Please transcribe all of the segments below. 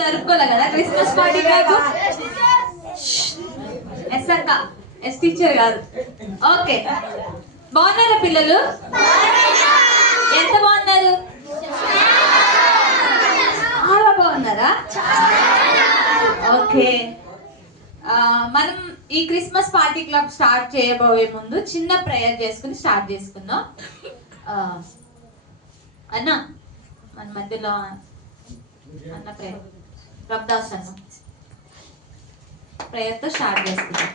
జరుపుకోలే కదా Christmas party కాదు. Yes అక్క, ఎస్ టీచర్ కాదు. ఓకే, బాగున్నారా పిల్లలు? ఎంత బాగున్నారు? చాలా బాగున్నారా? ఓకే, మనం ఈ క్రిస్మస్ పార్టీ క్లబ్ స్టార్ట్ చేయబోయే ముందు చిన్న ప్రేయర్ చేసుకుని స్టార్ట్ చేసుకుందాం. అన్న మన మధ్యలో అన్న ప్రేయర్, ప్రభుదాస్ అన్న ప్రేయర్తో స్టార్ట్ చేసుకుందాం.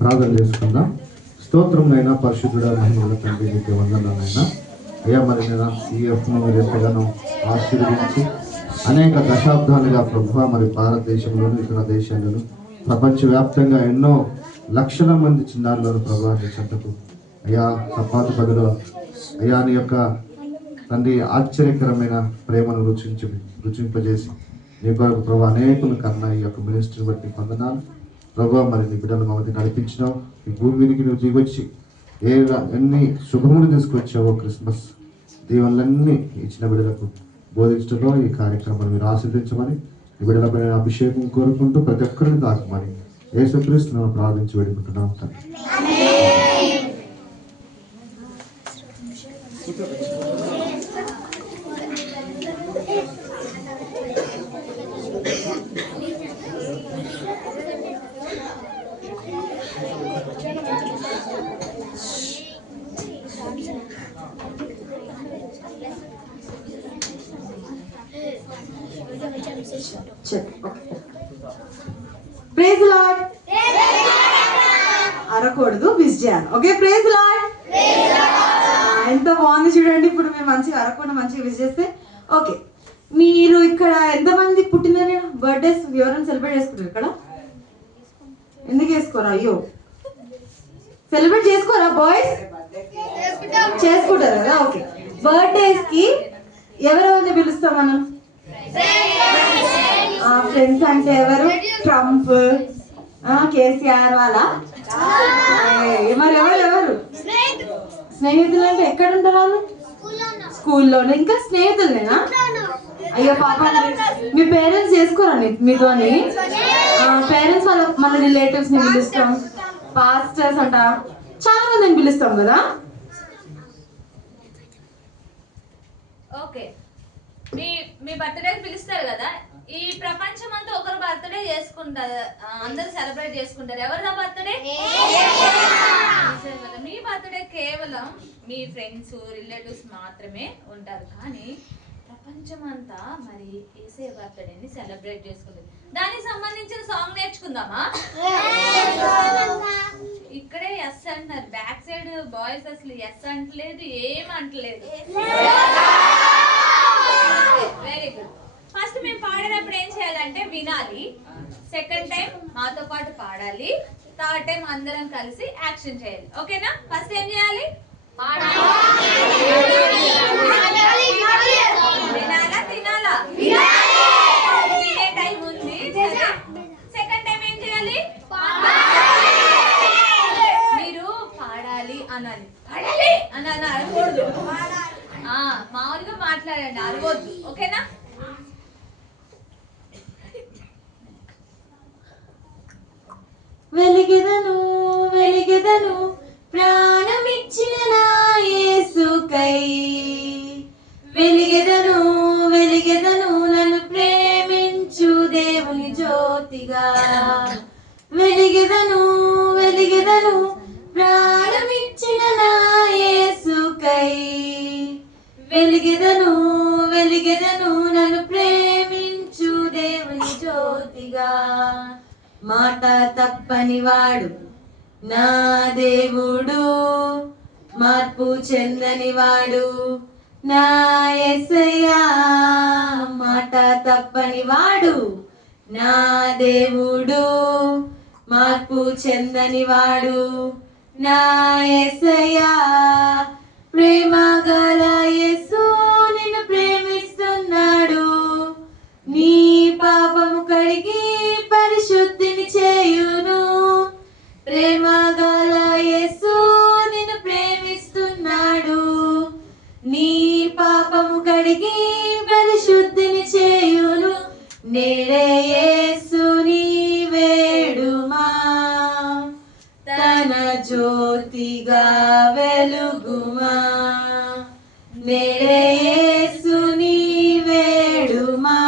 ప్రార్థన చేసుకుందాం. స్తోత్రమైనా పరిశుద్ధుడా మహిమల తండ్రి నీకు వందనాలైనా అయ్యా. మరి నేను CFను మీరు ఎంతగానో ఆశీర్వదించి అనేక దశాబ్దాలుగా ప్రభువా మరి భారతదేశంలోను ఇతర దేశాలను ప్రపంచవ్యాప్తంగా ఎన్నో లక్షల మంది చిన్నారులను ప్రభావించేందుకు అయ్యా సపాటు బదులు అయ్యా నీ యొక్క తండ్రి ఆశ్చర్యకరమైన ప్రేమను రుచింపజేసి నీ కొరకు ప్రభు అనేకులు కన్నా ఈ యొక్క మినిస్ట్రీని బట్టి వందనాలు ప్రభు. మరి నీ బిడ్డలు మమ్మల్ని నడిపించినావు, ఈ భూమి మీదకి నువ్వు దిగొచ్చి ఎన్ని శుభములు తీసుకొచ్చావో క్రిస్మస్ దీవెనలన్నీ ఇచ్చిన బిడ్డలకు బోధించడంలో ఈ కార్యక్రమాన్ని మీరు ఆశీర్వదించమని ఈ బిడ్డలపై అభిషేకం కోరుకుంటూ ప్రతి ఒక్కరిని తాకమని యేసుక్రీస్తును ప్రార్థించి వేడుకుంటున్నాం తండ్రి. Praise lord. అరకూడదు, విష్ చేయాలి. Okay, praise lord. ఎంత బాగుంది చూడండి. ఇప్పుడు మేము మంచిగా అరకుండా మంచిగా విష్ చేస్తే ఓకే. మీరు ఇక్కడ ఎంతమంది పుట్టిన బర్త్డేస్ ఎవరైనా సెలబ్రేట్ చేసుకుంటారు ఇక్కడ? ఎందుకు చేసుకోరా? అయ్యో, సెలబ్రేట్ చేసుకోరా బాయ్స్? చేసుకుంటారు కదా. ఓకే, బర్త్డేస్ కి ఎవరెవరిని పిలుస్తాం మనం? ఫ్రెండ్స్ అంటే ఎవరు? ట్రంప్, కేసీఆర్ వాళ్ళ. మరి ఎవరు స్నేహితులు అంటే ఎక్కడ ఉంటారు వాళ్ళు? స్కూల్లోనే. ఇంకా స్నేహితులేనా? అయ్యో పాప, మీ పేరెంట్స్ చేసుకోరా మీతోని? పేరెంట్స్ మన రిలేటివ్స్ ని పిలుస్తాం, పాస్టర్స్ అంట చాలా మందిని పిలుస్తాం కదా. ఓకే, మీ బర్త్డే పిలుస్తారు కదా. ఈ ప్రపంచం అంతా ఒకరు బర్త్డే చేసుకుంటారు, అందరు సెలబ్రేట్ చేసుకుంటారు. ఎవరు నా బర్త్డే? మీ బర్త్డే కేవలం మీ ఫ్రెండ్స్ రిలేటివ్స్ మాత్రమే ఉంటారు, కానీ ప్రపంచం అంతా మరి యేసయ్య బర్త్డేని సెలబ్రేట్ చేసుకుంటుంది. దానికి సంబంధించిన సాంగ్ నేర్చుకుందామా? ఇక్కడే ఎస్ అంటున్నారు, బ్యాక్ సైడ్ బాయ్స్ అసలు ఎస్ అంటలేదు, ఏం అంటలేదు. Very good. ఫస్ట్ మేము పాడేటప్పుడు ఏం చేయాలంటే వినాలి, సెకండ్ టైం మాతో పాటు పాడాలి, థర్డ్ టైం అందరం కలిసి యాక్షన్ చేయాలి. ఓకేనా? ఫస్ట్ ఏం చేయాలి? వినాలా తినాలా? తినే టైం ఉంది. సెకండ్ టైం ఏం చేయాలి? మీరు పాడాలి అనాలి. పాడాలి అని అనకూడదు, మామూలుగా మాట్లాడండి, అరవద్దు. ఓకేనా? వెలిగెదను వెలిగెదను ప్రాణమిచ్చిన నా యేసుకై, వెలిగెదను వెలిగెదను నన్ను ప్రేమించు దేవుని జ్యోతిగా, వెలిగెదను వెలిగెదను ప్రాణమిచ్చిన నా యేసుకై, వెలిగెదను వెలిగెదను నన్ను ప్రేమించు దేవుని జ్యోతిగా. మాట తప్పని వాడు నా దేవుడు, మార్పు చెందని వాడు నా యేసయ్యా. మాట తప్పని వాడు నా దేవుడు, మార్పు చెందని వాడు నా యేసయ్యా. ప్రేమ గల యేసు నిన్ను ప్రేమిస్తున్నాడు, నీ పాపము కడిగి పరిశుద్ధిని చేయును. ప్రేమ కడిగి పరిశుద్ధిని చేయును నేడే యేసుని వేడుమా తన జ్యోతిగా వెలుగుమా నేడే యేసుని వేడుమా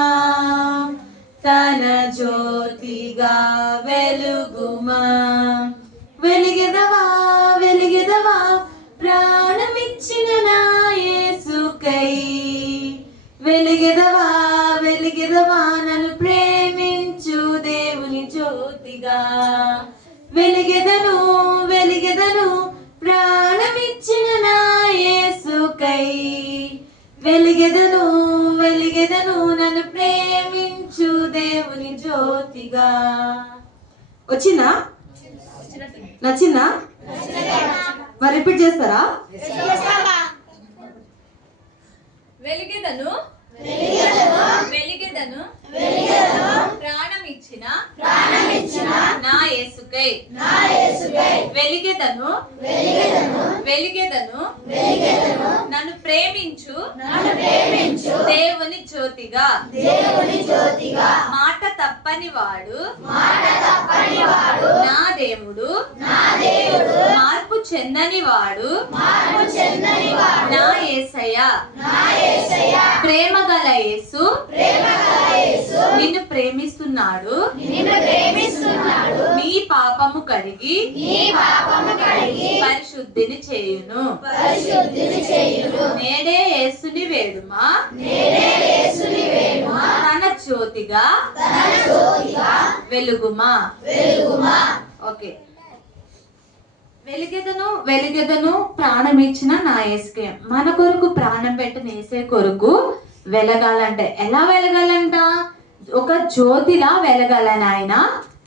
తన జ్యోతిగా వెలుగుమా వెలిగెదవా వెలిగెదవా ప్రాణమిచ్చిన నా యేసుకై వెలిగెదవా వెలిగెదవా నన్ను ప్రేమించు దేవుని జ్యోతిగా వెలిగెదను వెలిగెదను ప్రాణమిచ్చిన నా యేసుకై వెలిగెదను వెలిగెదను నన్ను ప్రేమించు దేవుని జ్యోతిగా. వచ్చిందా? నచ్చిందా? మరి రిపీట్ చేస్తారా? వెలిగెదను వెలిగెదను ప్రాణం ఇచ్చిన నా యేసుకై వెలిగెదను వెలిగెదను నన్ను ప్రేమించు దేవుని జ్యోతిగా మాట తప్పని వాడు నా దేవుడు మార్పు చెందని వాడు నా యేసయ్య ప్రేమ గల యేసు నిన్ను ప్రేమిస్తున్నాడు నీ పాపము కడిగి పరిశుద్ధిని చేయును నేడే యేసుని వేడుమా తన జ్యోతిగా వెలుగుమా. ఓకే, వెలిగెదను వెలిగెదను ప్రాణం ఇచ్చిన నా యేసుకే. మన కొరకు ప్రాణం పెట్టిన యేసే కొరకు వెలగాలంటే ఎలా వెలగాలంట? ఒక జ్యోతిలా వెలగాలని ఆయన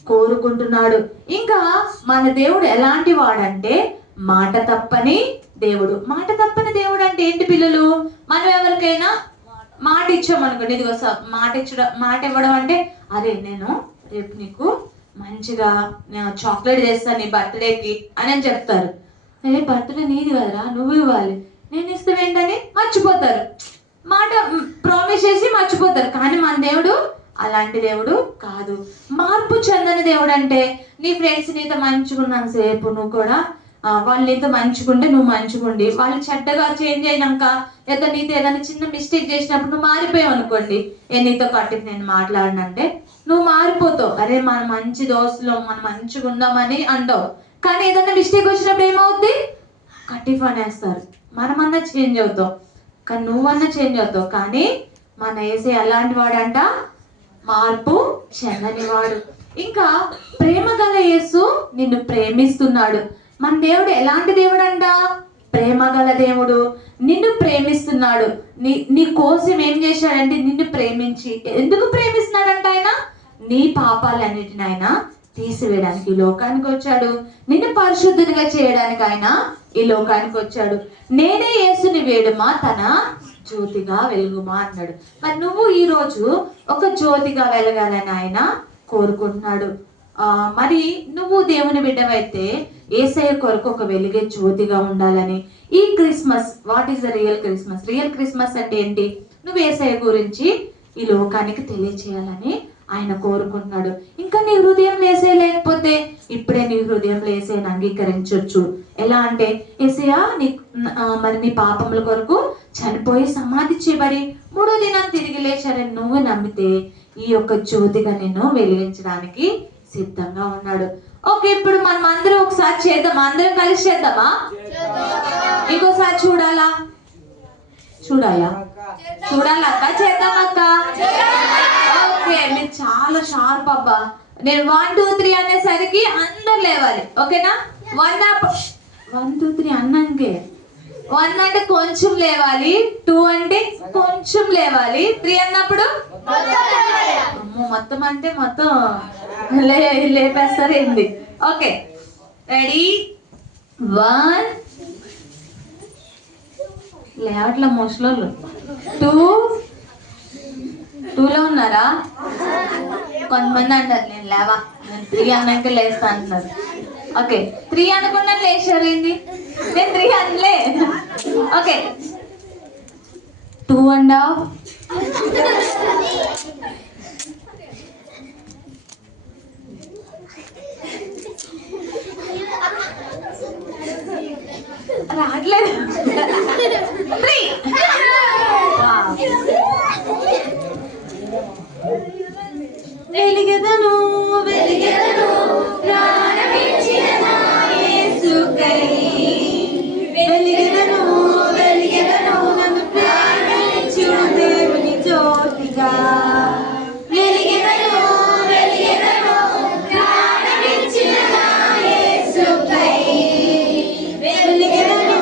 కోరుకుంటున్నాడు. ఇంకా మన దేవుడు ఎలాంటి వాడంటే మాట తప్పని దేవుడు. మాట తప్పని దేవుడు అంటే ఏంటి పిల్లలు? మనం ఎవరికైనా మాట ఇచ్చామనుకోండి, ఇదిగో మాట ఇవ్వడం అంటే అరే నేను రేపు నీకు మంచిగా చాక్లెట్ చేస్తాను నీ బర్త్డేకి అని చెప్తారు. అరే బర్త్డే నీది కదరా, నువ్వు ఇవ్వాలి, నేను ఇస్తావేంటని మర్చిపోతారు. మాట ప్రామిస్ చేసి మర్చిపోతారు. కానీ మన దేవుడు అలాంటి దేవుడు కాదు. మార్పు చెందని దేవుడు అంటే నీ ఫ్రెండ్స్ నీతో మంచుకున్నంత సేపు నువ్వు కూడా వాళ్ళు నీతో మంచుకుంటే నువ్వు మంచుకుండి, వాళ్ళు చెడ్డగా చేంజ్ అయినాక లేదా నీతో ఏదైనా చిన్న మిస్టేక్ చేసినప్పుడు నువ్వు మారిపోయావు అనుకోండి, నీతో కట్టికి నేను మాట్లాడినంటే నువ్వు మారిపోతావు. అరే మన మంచి దోస్తులు మనం మంచిగా ఉందామని అంటావు. కానీ ఏదైనా మిస్టేక్ వచ్చినప్పుడు ఏమవుద్ది? కట్టిఫ్ అనేస్తారు. మనమన్నా చేంజ్ అవుతావు, కానీ నువ్వన్నా చేంజ్ అవుతావు. కానీ మన యేసే అలాంటి వాడంట, మార్పు చెందని వాడు. ఇంకా ప్రేమ గల యేసు నిన్ను ప్రేమిస్తున్నాడు. మన దేవుడు ఎలాంటి దేవుడు అంట? ప్రేమ గల దేవుడు. నిన్ను ప్రేమిస్తున్నాడు. నీ కోసం ఏం చేశాడంటే నిన్ను ప్రేమించి, ఎందుకు ప్రేమిస్తున్నాడంట? ఆయన నీ పాపాలన్నిటిని ఆయన తీసివేయడానికి ఈ లోకానికి వచ్చాడు. నిన్ను పరిశుద్ధునిగా చేయడానికి ఆయన ఈ లోకానికి వచ్చాడు. నేనే యేసుని వేడుమా తన జ్యోతిగా వెలుగుమా అన్నాడు. మరి నువ్వు ఈ రోజు ఒక జ్యోతిగా వెలగాలని ఆయన కోరుకుంటున్నాడు. మరి నువ్వు దేవుని బిడ్డవైతే యేసయ్య కొరకు ఒక వెలిగే జ్యోతిగా ఉండాలని ఈ Christmas, what is the real Christmas? Real Christmas అంటే ఏంటి? నువ్వు యేసయ్య గురించి ఈ లోకానికి తెలియచేయాలని ఆయన కోరుకుంటున్నాడు. ఇంకా నీ హృదయంలో యేసయ్య లేకపోతే ఇప్పుడే నీ హృదయంలో యేసయ్యని అంగీకరించవచ్చు. ఎలా అంటే యేసయ్య మరి నీ పాపముల కొరకు చనిపోయి సమాధి చేయబడి 3వ దినం తిరిగి లేచారని నువ్వు నమ్మితే ఈ యొక్క జ్యోతిగా నిన్ను వెలిగించడానికి సిద్ధంగా ఉన్నాడు. ఓకే, ఇప్పుడు మనం అందరం ఒకసారి చేద్దాం. అందరం కలిసి చేద్దామా? ఇంకోసారి చూడాలా? చూడాలా అక్క? చేద్దాం అక్క. ఓకే, మీరు చాలా షార్ప్ అబ్బా. నేను 1 2 3 అనేసరికి అందరు లేవాలి. ఓకేనా? 1 2 3 అన్నాకే 1 అంటే కొంచెం లేవాలి, 2 అంటే కొంచెం లేవాలి, 3 అన్నప్పుడు మొత్తం అంటే మొత్తం లేపేస్తారు ఏంది? Okay, ready? 1 లేవట్ల మోస్లోళ్ళు 2లో ఉన్నారా? కొంతమంది అంటారు నేను లేవా, నేను 3 అన్నాక లేస్తా అంటున్నారు. ఓకే, 3 అనుకున్నా లేచారు ఏంది? నేను 3 అనలే. ఓకే, 2.5. రావట్లేదు. 3. వెలిగెదను వెలిగెదను ప్రాణమిచ్చిన నా యేసుకై. వెలిగెదను వెలిగెదను నన్ను ప్రేమించు దేవుని జ్యోతిగా. వెలిగెదను వెలిగెదను ప్రాణమిచ్చిన నా యేసుకై. వెలిగెదను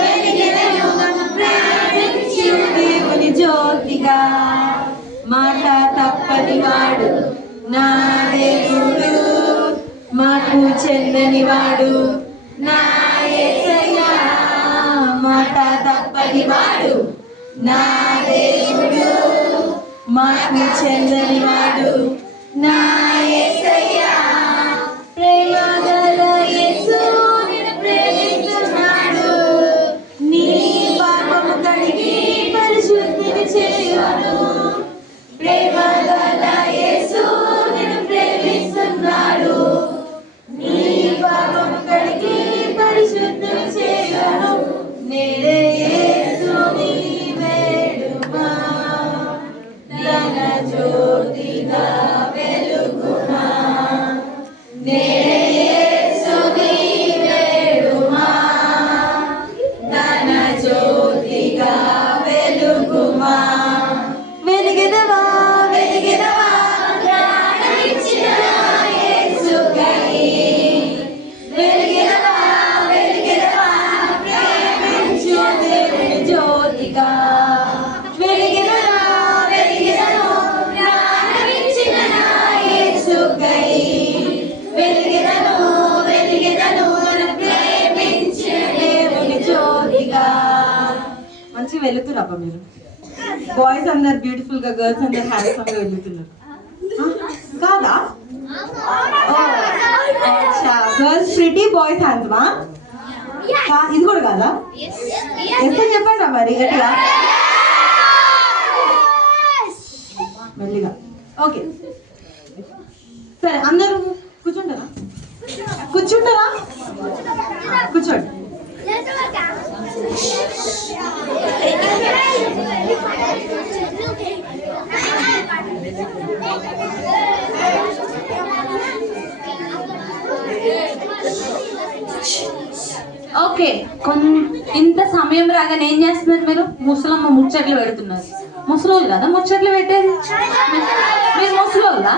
వెలిగెదను నన్ను ప్రేమించు దేవుని జ్యోతిగా. మాట తప్పని వాడు నా దేవుడు, మాకు చెందని వాడు నా యేసయ్యా. మాట తప్పని వాడు నా దేవుడు, మాకు చెందని వాడు నా యేసయ్యా. ప్రేమ గల యేసు నిన్ను ప్రేమిస్తున్నాడు, నీ పాపము కడిగి పరిశుద్ధిని చేయును. ప్రేమ గల యేసు నిన్ను ప్రేమిస్తున్నాడు, నీ పాపము కడిగి పరిశుద్ధిని చేయును. నేడే యేసుని వేడుమా, ధన జ్యోతిగా వెలుగుమా. నేడే యేసుని వేడుమా, ధన జ్యోతిగా వెలుగుమా. వెలిగెదవా వెలిగెదవా ప్రాణమిచ్చిన యేసుకై. వెలిగెదవా వెలిగెదవా ప్రేమించు దేవుని జ్యోతిగా. వెలిగెదవా వెలిగెదను ప్రాణమిచ్చిన యేసుకై. వెలిగెదను వెలిగెదను ప్రేమించు దేవుని జ్యోతిగా. మంచి వెళుతురబ్బా మీరు. బాయ్స్ అందరు బ్యూటిఫుల్ గా, గర్ల్స్ అందరు హ్యాండ్సమ్ గా వెళ్తున్నారు కాదా? గర్ల్స్ ప్రిటీ, బాయ్స్ హ్యాండ్సమా? ఇది కూడా కాదా? ఎంత చెప్పండి మరి గట్టిగా మెల్లిగా. ఓకే సరే, అందరూ కూర్చుంటారా? కూర్చుంటారా? కూర్చోండి. ఓకే, ఇంత సమయం రాగానే ఏం చేస్తున్నారు మీరు? ముసలమ్మ ముచ్చట్లు పెడుతున్నారు. ముసలోళ్ళు కదా ముచ్చట్లు పెట్టేది? మీరు ముసలోళ్ళా?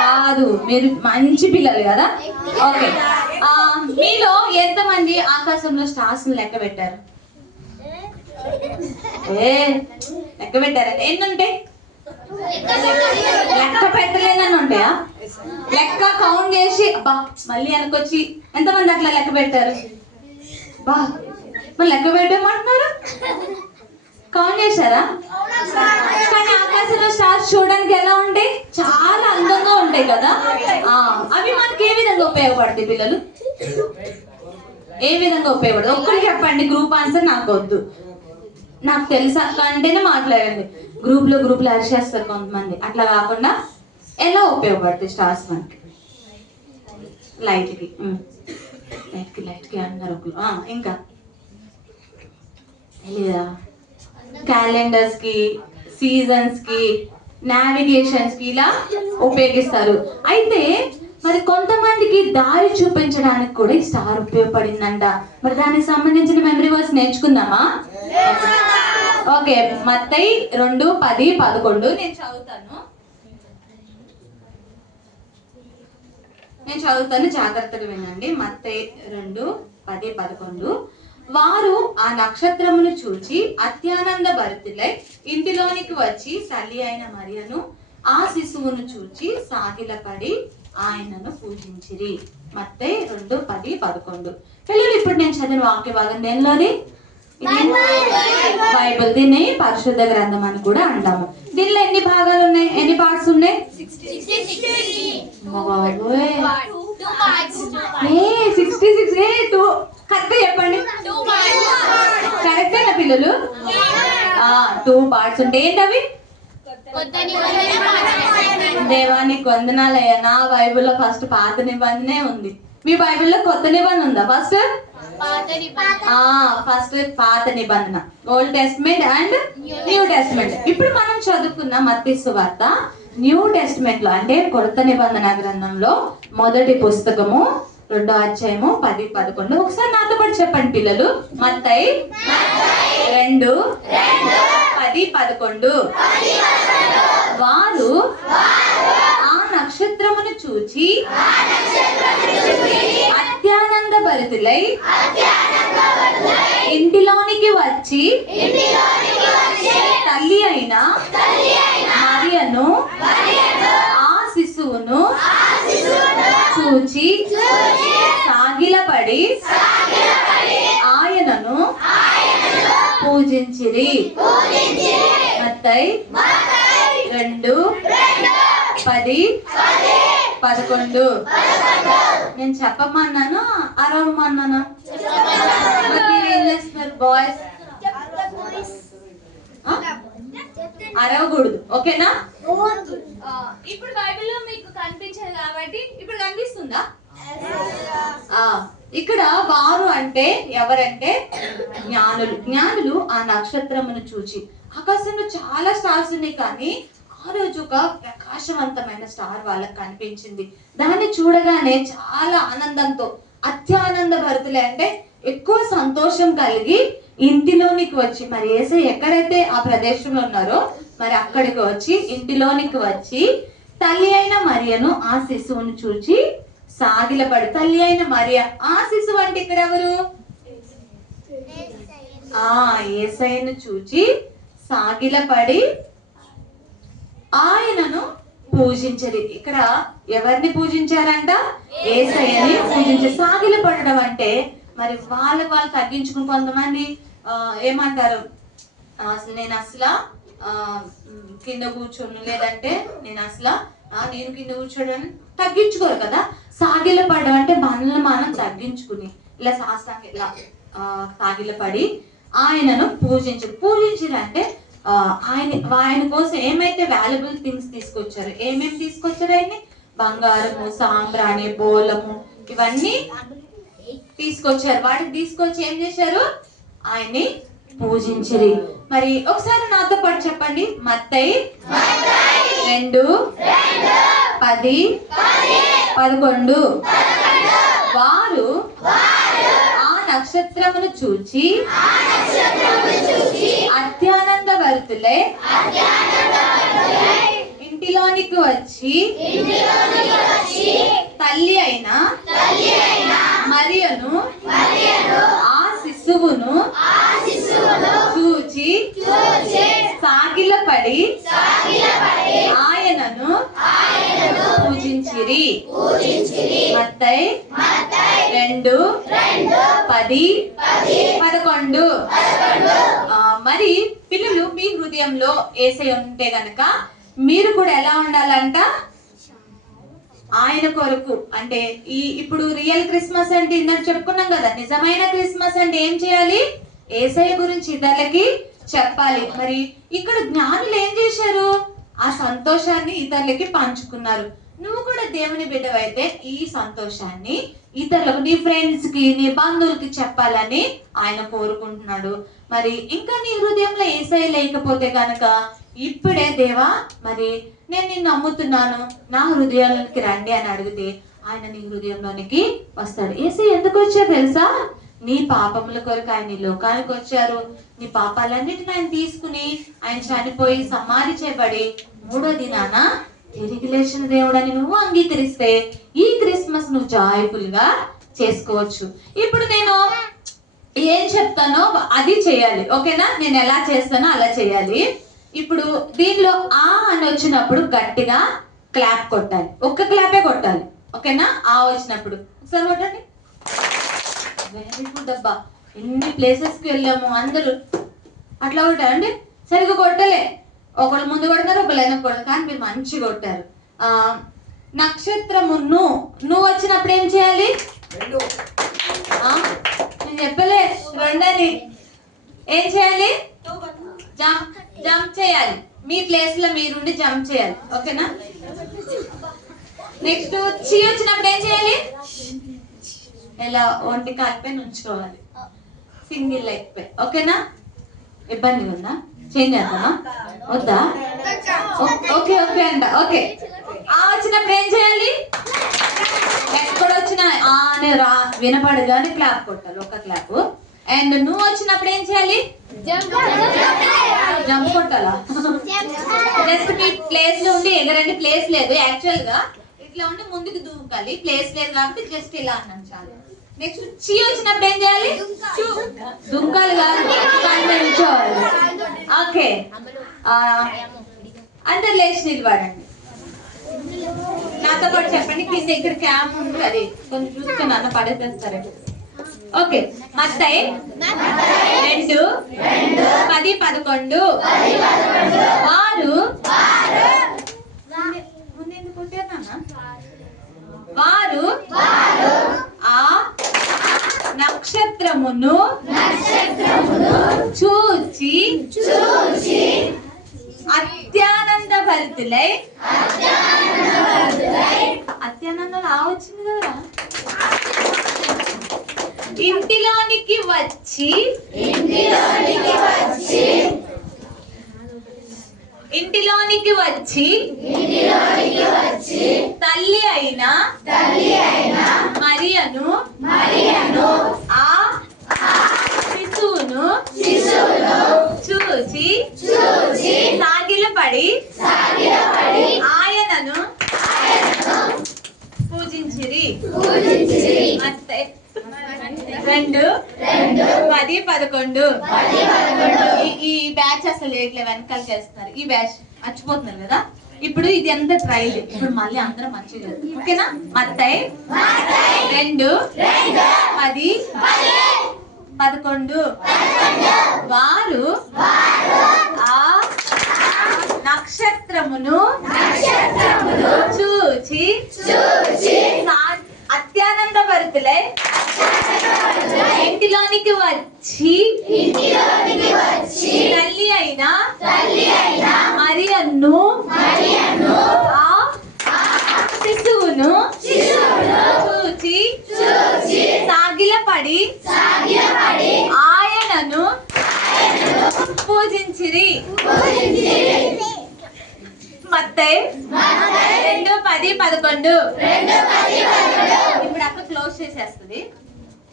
కాదు, మీరు మంచి పిల్లలు కదా. ఓకే, మీలో ఎంతమంది ఆకాశంలో స్టార్స్ లెక్క పెట్టారు? లెక్క పెట్టారా? ఎన్ని ఉంటాయి? లెక్క పెట్టలేదని ఉంటాయా? లెక్క కౌంట్ చేసి అబ్బా మళ్ళీ వెనకొచ్చి ఎంతమంది అట్లా లెక్క పెట్టారు? బా మరి లెక్క పెట్టేమంటున్నారు? కౌంట్ చేశారా? కానీ ఆకాశంలో స్టార్స్ చూడడానికి ఎలా ఉంటాయి? చాలా అందంగా ఉంటాయి కదా. అవి మనకి ఏ విధంగా ఉపయోగపడతాయి పిల్లలు? ఏ విధంగా ఉపయోగపడదు? ఒక్కరు చెప్పండి. గ్రూప్ ఆన్సర్ నాకు వద్దు, నాకు తెలుసా అంటేనే మాట్లాడండి. గ్రూప్ లో అరిచేస్తారు కొంతమంది. అట్లా కాకుండా ఎలా ఉపయోగపడతాయి స్టార్స్ మనకి? లైట్ కి అన్నారు ఒకరు. ఇంకా క్యాలెండర్స్ కి, సీజన్స్ కి, నావిగేషన్స్ కి ఇలా ఉపయోగిస్తారు. అయితే మరి కొంతమందికి దారి చూపించడానికి కూడా ఈ స్టార్ ఉపయోగపడిందంట. మరి దానికి సంబంధించిన మెమరీ వర్స్ నేర్చుకుందామా? ఓకే, మత్తయి 2:10-11 నేను చదువుతాను, జాగ్రత్తగా వినండి. మత్తయి 2:10-11. వారు ఆ నక్షత్రమును చూచి అత్యానంద భరితులై ఇంటిలోనికి వచ్చి తల్లి అయిన మరియను ఆ శిశువును చూచి సాగిలపడి ఆయనను పూజించిరి. మత్తయి 2:10-11. పిల్లలు, ఇప్పుడు నేను చదివిన వాక్య భాగం దేనిలోది? బైబిల్. దీన్ని పరిశుద్ధ గ్రంథం అని కూడా అంటాము. దీనిలో ఎన్ని భాగాలు ఉన్నాయి? ఎన్ని పార్ట్స్ ఉన్నాయి? 66. కరెక్ట్ చెప్పండి. కరెక్టేనా పిల్లలు? 2 పార్ట్స్ ఉంటాయి. ఏంటవి? దేవానికి వందనాలయ్యా. నా బైబిల్లో ఫస్ట్ పాత నిబంధనే ఉంది. మీ బైబిల్లో కొత్త నిబంధన ఉందా? ఫస్ట్ పాత నిబంధన, old testament and new testament. ఇప్పుడు మనం చదువుకున్న మత్తయి సువార్త న్యూ టెస్ట్మెంట్ లో అంటే కొత్త నిబంధన గ్రంథంలో మొదటి పుస్తకము 2వ అధ్యాయము 10-11. ఒకసారి నాతో పాటు చెప్పండి పిల్లలు. మత్తయి 2:10-11. వారు ఆ నక్షత్రమును చూచి అత్యానంద భరితులై ఇంటిలోనికి వచ్చి తల్లి అయిన మరియను ఆ శిశువును చూచి సాగిలపడి ఆయనను పూజించిరి. మత్తయి 2:10-11. నేను చెప్పమన్నాను అరవమన్నాను? ఏం చేస్తున్నారు బాయ్స్? అరవకూడదు, ఓకేనా? ఇప్పుడు బైబిల్లో మీకు కనిపించదు కాబట్టి ఇప్పుడు కనిపిస్తుందా? ఇక్కడ వారు అంటే ఎవరంటే జ్ఞానులు. జ్ఞానులు ఆ నక్షత్రమును చూచి, ఆకాశంలో చాలా స్టార్స్ ఉన్నాయి కానీ ఆ రోజు ఒక ప్రకాశవంతమైన స్టార్ వాళ్ళకి కనిపించింది. దాన్ని చూడగానే చాలా ఆనందంతో అత్యానంద భరితులే అంటే ఎక్కువ సంతోషం కలిగి ఇంటిలోనికి వచ్చి, మరి యేసయ్య ఎక్కడైతే ఆ ప్రదేశంలో ఉన్నారో మరి అక్కడికి వచ్చి ఇంటిలోనికి వచ్చి తల్లి అయిన మరియను ఆ శిశువును చూచి సాగిలపడి. తల్లి అయిన మరియ, ఆ శిశువు అంటే ఇక్కడ ఎవరు? యేసయ్యను చూచి సాగిలపడి ఆయనను పూజించరు. ఇక్కడ ఎవరిని పూజించారంట? యేసయ్యని పూజించారు. సాగిలపడడం అంటే మరి వాళ్ళు తగ్గించుకుని కొంతమంది ఏమంటారు, నేను అసలు కింద కూర్చోను, లేదంటే నేను కింద కూర్చోడని తగ్గించుకోరు కదా. సాగిలపడడం అంటే మనల్ని మనం తగ్గించుకుని ఇలా శాస్త్రానికి ఇలా సాగిలపడి ఆయనను పూజించరు అంటే ఆయన కోసం ఏమైతే వాల్యుబుల్ థింగ్స్ తీసుకొచ్చారు, ఏమేమి తీసుకొచ్చారు? ఆయన్ని బంగారము, సాంబ్రాణి, బోలము ఇవన్నీ తీసుకొచ్చారు. వాటిని తీసుకొచ్చి ఏం చేశారు? ఆయన్ని పూజించిరి. మరి ఒకసారి నాతో పాటు చెప్పండి. మత్తయి 2:10-11. వారు ఆ నక్షత్రమును చూచి అత్యానంద భరితులై ఇంటిలోనికి వచ్చి తల్లి అయిన మరియను ఆ శిశువును చూచి సాగిలపడి ఆయనను పూజించిరి. మత్తయి 2:10-11. మరి పిల్లలు, మీ హృదయంలో యేసయ్య ఉంటే గనక మీరు కూడా ఎలా ఉండాలంట? ఆయన కొరకు అంటే ఇప్పుడు రియల్ క్రిస్మస్ అంటే ఇందాక చెప్పుకున్నాం కదా. నిజమైన క్రిస్మస్ అంటే ఏం చేయాలి? యేసయ్య గురించి ఇతరులకి చెప్పాలి. మరి ఇక్కడ జ్ఞానులు ఏం చేశారు? ఆ సంతోషాన్ని ఇతరులకి పంచుకున్నారు. నువ్వు కూడా దేవుని బిడ్డవైతే ఈ సంతోషాన్ని ఇతరులకు, నీ ఫ్రెండ్స్ కి, నీ బంధువులకి చెప్పాలని ఆయన కోరుకుంటున్నాడు. మరి ఇంకా నీ హృదయంలో యేసయ్య లేకపోతే గనక ఇప్పుడే దేవా మరి నేను నిన్ను నమ్ముతున్నాను, నా హృదయంలోకి రండి అని అడిగితే ఆయన నీ హృదయంలోనికి వస్తాడు. యేసయ్య ఎందుకు వచ్చారు తెలుసా? నీ పాపముల కొరకు ఆయన నీ లోకానికి వచ్చారు. నీ పాపాలన్నిటిని ఆయన తీసుకుని ఆయన చనిపోయి సమాధి చేయబడి 3వ దినాన తిరిగి లేచిన దేవుడని నువ్వు అంగీకరిస్తే ఈ క్రిస్మస్ నువ్వు జాయ్ఫుల్ గా చేసుకోవచ్చు. ఇప్పుడు నేను ఏం చెప్తానో అది చేయాలి, ఓకేనా? నేను ఎలా చేస్తానో అలా చేయాలి. ఇప్పుడు దీనిలో ఆ అని వచ్చినప్పుడు గట్టిగా క్లాప్ కొట్టాలి. ఒక్క క్లాపే కొట్టాలి, ఓకేనా? ఆ వచ్చినప్పుడు ఒకసారి కొట్టండి. వెరీ గుడ్ అబ్బా. ఎన్ని ప్లేసెస్ కి వెళ్ళాము అందరూ. అట్లా కొట్టారండి. సరిగ్గా కొట్టలే. ఒకళ్ళు ముందు కొడతారు, ఒకళ్ళు వెనక కొడతారు, కానీ మీరు మంచిగా కొట్టారు. నక్షత్రము నువ్వు వచ్చినప్పుడు ఏం చేయాలి? నేను చెప్పలే రెండని. ఏం చేయాలి? ప్లేస్ లో మీరుండి జంప్ చేయాలి. ఓకేనా? నెక్స్ట్ చీ వచ్చినప్పుడు ఏం చేయాలి? ఇలా ఒంటి కాలిపై ఉంచుకోవాలి, సింగిల్ లెగ్ పై. ఓకేనా? ఇబ్బంది ఉందా? చేంజ్ చేద్దామా? వద్దా? ఓకే ఓకే అంట. ఓకే. ఆ వచ్చినప్పుడు ఏం చేయాలి? ఎక్కడ వచ్చినా అని వినపడు కానీ క్లాప్ కొట్టాలి, ఒక క్లాప్. అండ్ నువ్వు వచ్చినప్పుడు ఏం చేయాలి? జంప్ కొట్టాలా? జస్ట్ మీ ప్లేస్ లో ఉండి ఎగరండి. ప్లేస్ లేదు యాక్చువల్ గా, ఇట్లా ఉండి ముందుకు దూకాలి. ప్లేస్ లేదు కాబట్టి జస్ట్ ఇలా అన్నాను చాలు. నెక్స్ట్ చీ వచ్చినప్పుడు ఏం చేయాలి? దుంకాలు కాదు, నిల్చోవాలి. ఓకే, అందరు లేచి నిలబడండి. నాతో పాటు చెప్పండి. కింద ఇక్కడ క్యామ్ ఉంది, అది కొంచెం చూసుకుని అన్న పడేసేస్తారు. ఓకే. మత్తయి 2, 10, 11 వారు వారు ఆ నక్షత్రమును చూచి అత్యానంద భరితులై. అత్యానందం వచ్చింది కదా. ఇంటిలోనికి వచ్చి తల్లి అయిన మరియను ఆ శిశువును చూచి సాగిలపడి ఆయనను పూజించిరి. 2, 10, 11 ఈ బ్యాచ్ అసలు ఇట్లా వెనకాల చేస్తున్నారు. ఈ బ్యాచ్ మర్చిపోతున్నారు కదా. ఇప్పుడు ఇది ఎంత ట్రైల్. ఇప్పుడు మళ్ళీ అందరం మంచిగా, ఓకేనా? మత్తయి 2, 10, 11 వారు ఆ నక్షత్రమును చూచి అత్యానంద భరితులై ఇంటిలోనికి వచ్చి తల్లి అయిన మరియను ఆ శిశువును చూచి సాగిలపడి ఆయనను పూజించిరి. మత్తయి 2, 10, 11 ఇప్పుడు అక్క క్లోజ్ చేసేస్తుంది.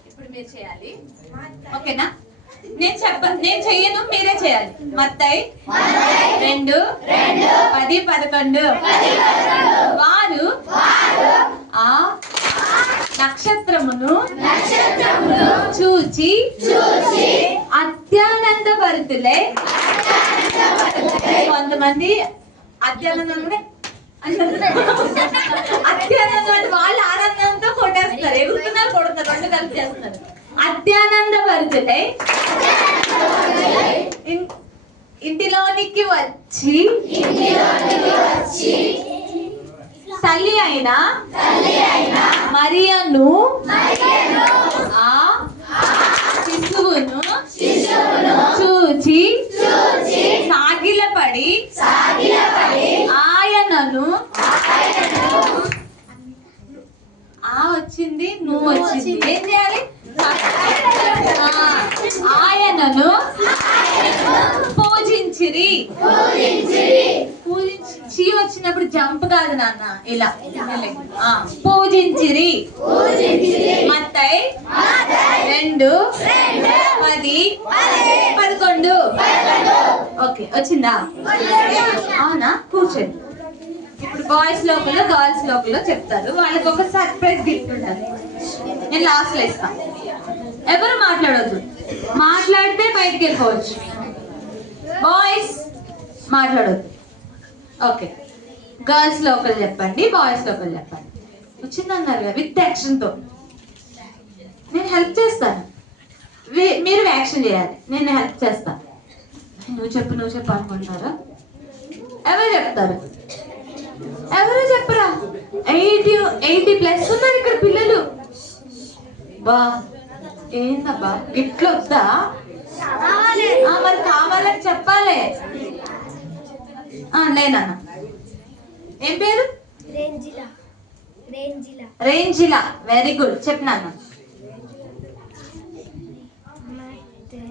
ఇప్పుడు మీరు చేయాలి, ఓకేనా? నేను చెయ్యను, మీరే చేయాలి. మత్తయి 2, 10, 11 వారు ఆ నక్షత్రమును చూచి అత్యానంద భరితులై. కొంతమంది అత్యానందం అత్యానందం అంటే వాళ్ళు ఆనందంతో కొట్టేస్తారు, ఎగురుతున్నారు, కొడుతున్నారు, రెండు కలిసి చేస్తున్నారు. అత్యానంద భరితులై ఇంటిలోనికి వచ్చి తల్లి అయిన మరియను ఆ శిశువును చూచి సాగిలపడి ఆయనను వచ్చింది, నువ్వు వచ్చింది, ఏం చేయాలి? ఆయనను పూజించిరి. పూజించి వచ్చినప్పుడు జంప్ కాదు నాన్న, ఇలా పూజించిరి. మత్తయి 2, 10, 11 ఓకే, వచ్చిందా? అవునా? కూర్చోండి. ఇప్పుడు బాయ్స్ లోపల గర్ల్స్ లోపల చెప్తారు. వాళ్ళకి ఒక సర్ప్రైజ్ గిఫ్ట్ ఉంటుంది. నేను లాస్ట్ లో ఇస్తాను. ఎవరు మాట్లాడొద్దు, మాట్లాడితే బయటికి వెళ్ళిపోవచ్చు. బాయ్స్ మాట్లాడొద్దు. ఓకే, గర్ల్స్ లోపల చెప్పండి, బాయ్స్ లోపల చెప్పండి. వచ్చిందన్నారు కదా, విత్ యాక్షన్ తో. నేను హెల్ప్ చేస్తాను, మీరు యాక్షన్ చేయాలి, నేను హెల్ప్ చేస్తాను. నువ్వు చెప్పు అనుకుంటారా? ఎవరు చెప్తారు? ఎవరు చెప్పరా? 80+ ఉన్నారు ఇక్కడ పిల్లలు. బా ఏందబ్బా గిట్లు వద్దా? మరి కావాలని చెప్పాలి. లేనా? ఏం పేరు? రేంజిలా. రేంజిలా. Very good. చెప్పు నాన్న. ಮತ್ತೆ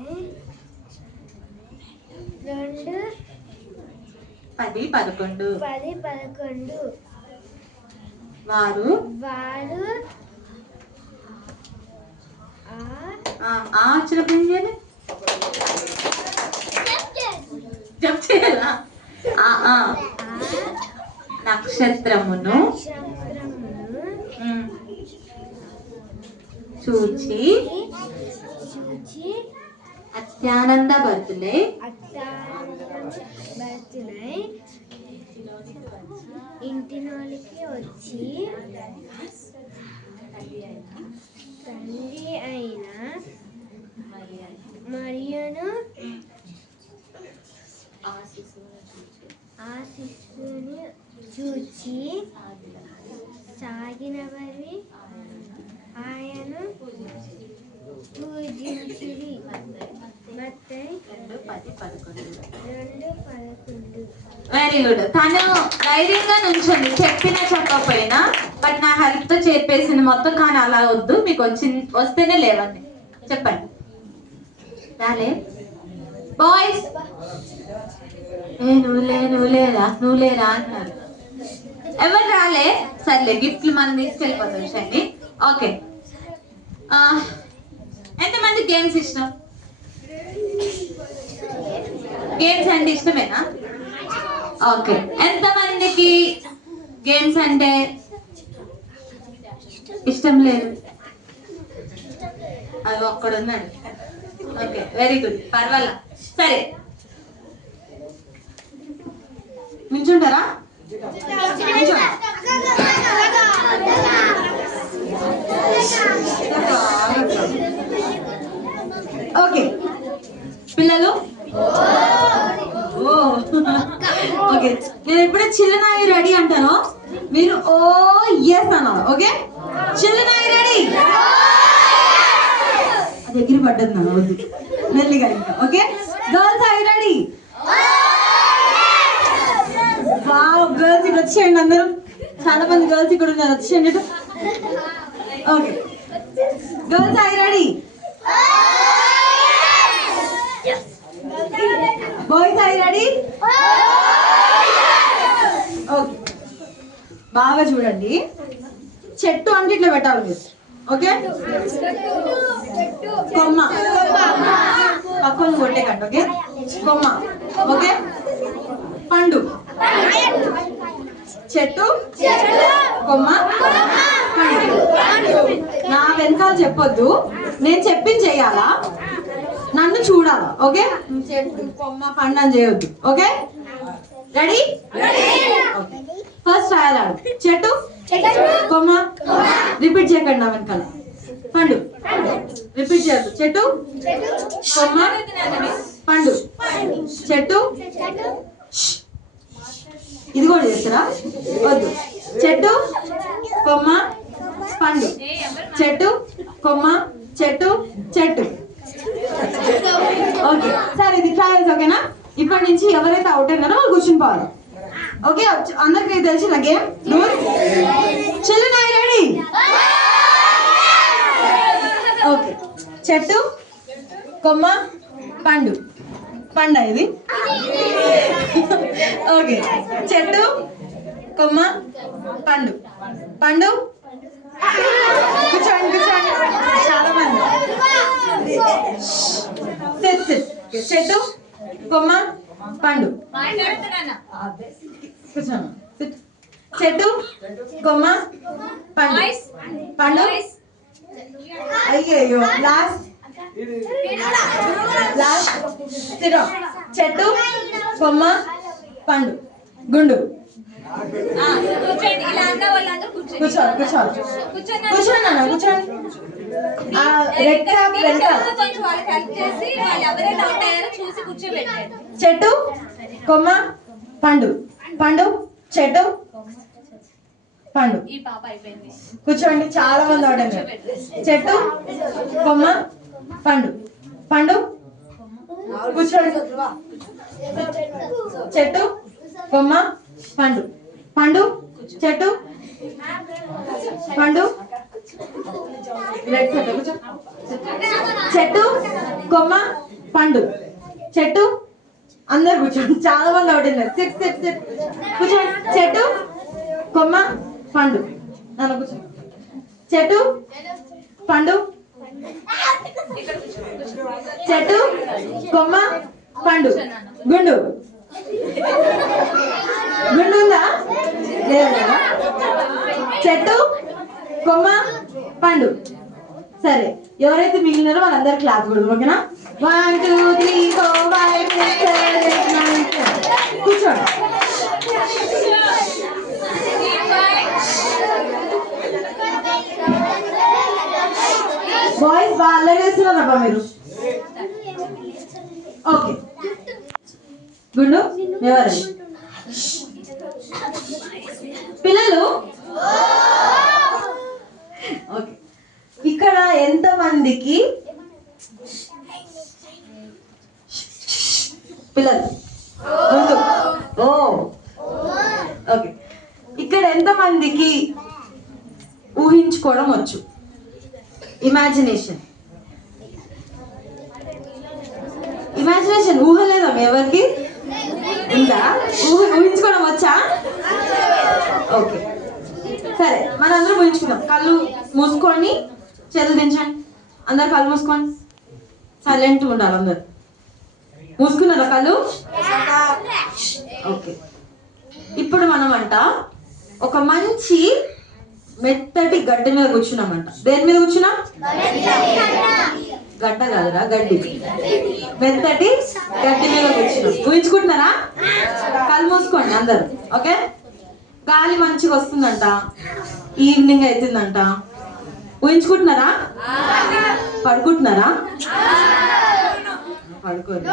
2 10 11 10 11 వారు వచ్చినప్పుడు ఏం చేయాలి? చెప్తేలా నక్షత్రమును చూచి అత్యానందభరితులై ఇంటిలోనికి వచ్చి తండ్రి అయిన మరియును ఆ శిశువుని చూచి సాగినవరి ఆయన పూజించిరి. మత్తయి 2:11. Very good. తను ధైర్యంగా నుంచండి, చెప్పకపోయినా బట్ నా హెల్ప్ తో చెప్పేసింది మొత్తం. కానీ అలా వద్దు, మీకు వస్తేనే లేవండి. చెప్పండి. రాలే బాయ్స్? నువ్వు లేరా అంటున్నారు. ఎవరు రాలే? సర్లే, గిఫ్ట్లు మనం తీసుకెళ్ళిపోతాం. షండి. ఓకే, ఎంతమంది గేమ్స్ ఇష్టం? గేమ్స్ అంటే ఇష్టమేనా? ఓకే, ఎంతమందికి గేమ్స్ అంటే ఇష్టం లేదు? అది ఒక్కడున్నాడు. ఓకే, వెరీ గుడ్, పర్వాలా. సరే, నించుంటారా? ఓకే పిల్లలు, ఓకే, నేను ఎప్పుడే చిల్లనాయి రెడీ అంటాను, మీరు ఓ ఎస్ అన్నారు. ఓకే, చిల్లనాయి రెడీ. అది ఎగిరి పడ్డది నా వద్దు, మెల్లిగా ఇంకా. Okay, girls I ready? Wow, girls ఇక్కడ వచ్చేయండి అందరూ. చాలా మంది గర్ల్స్ ఇక్కడ ఉన్నారు, వచ్చేయండి. Okay, girls I ready? Boys I ready? Okay, బాగా చూడండి. చెట్టు అంటే ఇట్లా పెట్టాలి మీరు. ఓకే, కొమ్మ పక్కన కొట్టేకండి. ఓకే, కొమ్మ. ఓకే, పండు, చెట్టు, కొమ్మ, పండు. నా వెనకాల చెప్పొద్దు, నేను చెప్పింది చెయ్యాలా, నన్ను చూడాలా. ఓకే, చెట్టు, కొమ్మ, పండు అని చేయొద్దు. Okay, ready? ఫస్ట్ రాయాలి. చెట్టు, కొమ్మ, రిపీట్ చేయకండి. నా వెనకాల పండు, రిపీట్ చేయొద్దు. చెట్టు, కొమ్మ, పండు, చెట్టు. ఇది కూడా చేస్తారా? వద్దు. చెట్టు, కొమ్మ, పండు, చెట్టు, కొమ్మ, చెట్టు, చెట్టు. ఓకే, సరే, ఇది ట్రయల్స్. ఓకేనా? ఇప్పటి నుంచి ఎవరైతే అవుట్ అయినారో వాళ్ళు కూర్చుని పోవాలి. ఓకే, అందరికి తెలిసిన గేమ్ రూల్. చిల్లునాయి రెడీ? ఓకే, చెట్టు, కొమ్మ, పండు. పండ ఇది. ఓకే, చెట్టు, కొమ్మ, పండు. పండు. కూర్చోండి, కూర్చోండి. చాలా మంది. చెట్టు, కొమ్మ, పండు. కూర్చోండి. చెట్టు, కొమ్మ, పండు. పండు. అయ్యో, లాస్ట్ చెట్టు, కొమ్మ, పండు, గుండు. కూర్చోండి, కూర్చోండి, కూర్చోండి అన్న, కూర్చోండి. చెట్టు, కొమ్మ, పండు. పండు, చెట్టు, పండు. కూర్చోండి, చాలా మంది ఆడారు. చెట్టు, కొమ్మ, పండు. పండు. కూర్చోండి. చెట్టు, కొమ్మ పండు. పండు చెట్టు పండు చెట్టు కొమ్మ పండు చెట్టు. అందరు కూర్చోండి, చాలా మంది అవుతున్నారు. కూర్చోండి. చెట్టు కొమ్మ పండు. నన్ను కూర్చో. చెట్టు పండు చెట్టు కొమ్మ పండు. గుండు గుండు ఉందా? లేదు కదా. చెట్టు కొమ్మ పండు. సరే, ఎవరైతే మిగిలినారో వాళ్ళందరూ క్లాస్ కూడా ఓకేనా? 1 2 3 4 5 6 7 8 9 10. కూర్చోండి. బాయ్స్ బాగా వేస్తున్నారబ్బా మీరు. ఓకే, గుండు ఎవరు పిల్లలు? ఓకే, ఇక్కడ ఎంతమందికి పిల్లలు గుండు? ఓ ఓకే, ఇక్కడ ఎంతమందికి ఊహించుకోవడం వచ్చు? ఇమాజినేషన్ ఊహ లేదా ఎవరికి? ఇంకా ఊహించుకోవడం వచ్చా? ఓకే, సరే మనందరం ఊహించుకుందాం. కళ్ళు మూసుకొని చేతులు దించండి. అందరు కళ్ళు మూసుకొని సైలెంట్గా ఉండాలి. అందరు మూసుకున్నారా కళ్ళు? ఓకే, ఇప్పుడు మనం ఒక మంచి మెత్తటి గడ్డి మీద కూర్చున్నామంట. దేని మీద కూర్చున్నాం? గడ్డ కాదురా, గడ్డి. మెత్తటి గడ్డి మీద కూర్చున్నాం. ఊహించుకుంటున్నారా? కళ్ళు మూసుకోండి అందరు. ఓకే, గాలి మంచిగా వస్తుందంట, ఈవినింగ్ అవుతుందంట. ఊహించుకుంటున్నారా? పడుకుంటున్నారా? పడుకోండి.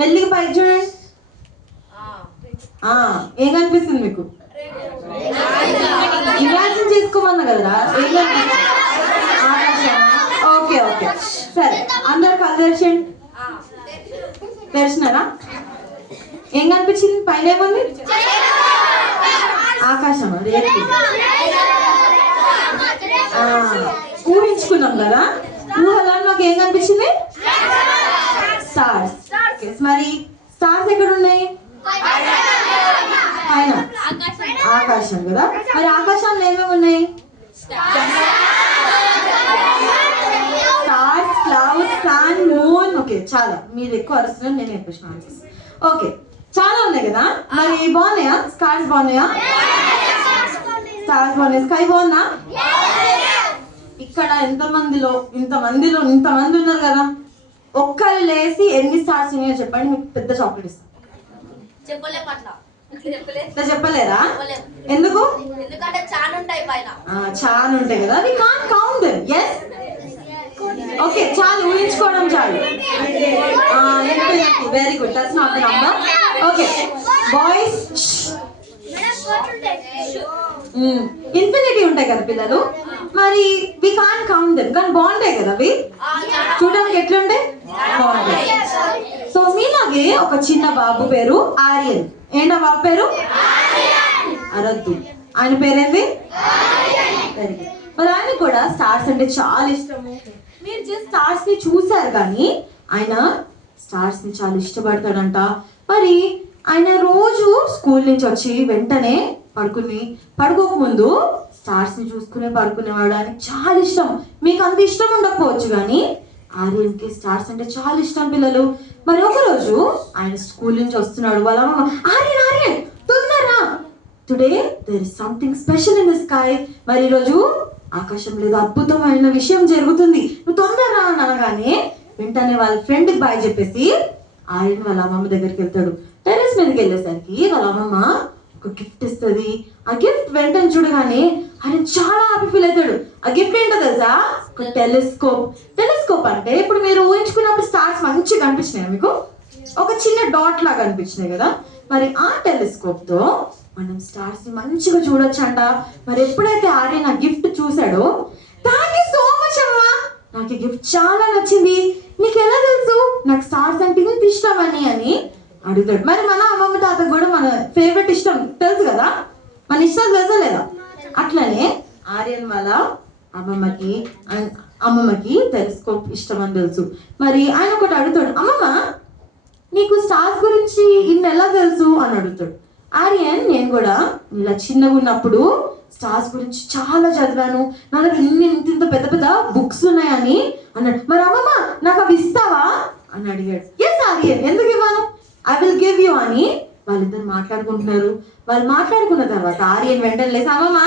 మెల్లిగా పైకి చూడండి. ఏం కనిపిస్తుంది మీకు? ఇమాజిన్ చేసుకోమన్నా కదరా. ఏం కనిపిస్తుంది? ఆకాశం. ఓకే ఓకే, సరే అందరు కళ్ళు తెరిచండి. తెరిచినారా? ఏం కనిపించింది? పైన ఏముంది? ఆకాశం. ఊహించుకున్నాం కదా. ఊహలో మాకు ఏం కనిపించింది? స్టార్స్. మరి స్టార్స్ ఎక్కడ ఉన్నాయి? పైన ఆకాశం కదా. మరి ఆకాశంలో ఏమేమి ఉన్నాయి? Stars, clouds, sun, moon. Okay, చాలా. మీరు ఎక్కువ అరుస్తున్నారు, నేను ఎక్కువ ఛాన్సెస్. ఓకే, చాలా ఉన్నాయి కదా. మరి బాగున్నాయా? స్టార్స్ బాగున్నాయా? స్టార్స్ బాగున్నాయి. స్కై బాగుందా? ఇక్కడ ఇంతమంది ఉన్నారు కదా. ఒక్కరు లేసి ఎన్ని స్టార్స్ ఉన్నాయో చెప్పండి, మీకు పెద్ద చాక్లెట్ ఇస్తాను. చెప్పలేరా? ఎందుకు? ఎందుకంటే చాలా ఉంటాయి పైన. చాలా ఉంటాయి కదా. We can't count them. yes okay, చాలు ఊహించుకోవడం చాలు. Very good, that's not the number. Okay boys, infinity ఉంటాయి కదా పిల్లలు. మరి వి కాంట్ కౌంట్ దెం, కానీ బాగుంటాయి కదా అవి. చూడడానికి ఎట్లుంటాయి? బాగుంటాయి. సో మీలాగే ఒక చిన్న బాబు పేరు ఆర్యన్. ఏంటా బాబు పేరు? అరద్దు. ఆయన పేరేంది? Very good. మరి ఆయన కూడా స్టార్స్ అంటే చాలా ఇష్టము. మీరు జస్ట్ స్టార్స్ ని చూసారు కానీ ఆయన స్టార్స్ ని చాలా ఇష్టపడతాడంట. మరి ఆయన రోజు స్కూల్ నుంచి వచ్చి వెంటనే పడుకోకముందు స్టార్స్ ని చూసుకునే పడుకునేవాడు. ఆయనకి చాలా ఇష్టం. మీకు అంత ఇష్టం ఉండకపోవచ్చు కానీ ఆర్యన్కి స్టార్స్ అంటే చాలా ఇష్టం పిల్లలు. మరి ఒకరోజు ఆయన స్కూల్ నుంచి వస్తున్నాడు. వాళ్ళ అమ్మ, ఆర్యన్ తొందరరా, today there is something special in the sky. మరి ఈరోజు ఆకాశంలో ఏదో అద్భుతమైన విషయం జరుగుతుంది, నువ్వు తొందరరా అని అనగానే వెంటనే వాళ్ళ ఫ్రెండ్కి బాయ్ చెప్పేసి ఆర్యన్ వాళ్ళ అమ్మమ్మ దగ్గరికి వెళ్తాడు. టెర్రస్ మీదకి వెళ్ళేసరికి వాళ్ళ అమ్మమ్మ ఒక గిఫ్ట్ ఇస్తుంది. ఆ గిఫ్ట్ వెంటనే చూడగానే ఆయన చాలా హ్యాపీ ఫీల్ అవుతాడు. ఆ గిఫ్ట్ ఏంటో తెలుసా? ఒక టెలిస్కోప్ అంటే ఇప్పుడు మీరు ఊహించుకున్నప్పుడు స్టార్స్ మంచిగా కనిపించినాయి మీకు, ఒక చిన్న డాట్ లాగా అనిపించినాయి కదా. మరి ఆ టెలిస్కోప్ తో మనం స్టార్స్ ని మంచిగా చూడొచ్చు అంట. మరి ఎప్పుడైతే ఆర్యన్ ఆ గిఫ్ట్ చూసాడో, థ్యాంక్ యూ సో మచ్ అమ్మా, నాకు ఈ గిఫ్ట్ చాలా నచ్చింది, నీకు ఎలా తెలుసు నాకు స్టార్స్ అంటే ఇంత ఇష్టమని అడుగుతాడు. మరి మన అమ్మమ్మ తాతకు కూడా మన ఫేవరెట్ ఇష్టం తెలుసు కదా, మన ఇష్టం తెలుసా లేదా? అట్లనే ఆర్యన్ వాళ్ళ అమ్మమ్మకి టెలిస్కోప్ ఇష్టం అని తెలుసు. మరి ఆయన ఒకటి అడుగుతాడు, అమ్మమ్మ నీకు స్టార్స్ గురించి ఇన్ని ఎలా తెలుసు అని అడుగుతాడు. ఆర్యన్, నేను కూడా ఇలా చిన్నగా ఉన్నప్పుడు స్టార్స్ గురించి చాలా చదివాను, నా దగ్గర ఇంత పెద్ద పెద్ద బుక్స్ ఉన్నాయని అన్నాడు. మరి అమ్మమ్మ నాకు అవి ఇస్తావా అని అడిగాడు. ఎస్ ఆర్యన్, ఎందుకు ఇవ్వను, ఐ విల్ గివ్ యూ అని వాళ్ళిద్దరు మాట్లాడుకుంటున్నారు. వాళ్ళు మాట్లాడుకున్న తర్వాత ఆర్యన్ వెంటనే లేసి, అమ్మమ్మ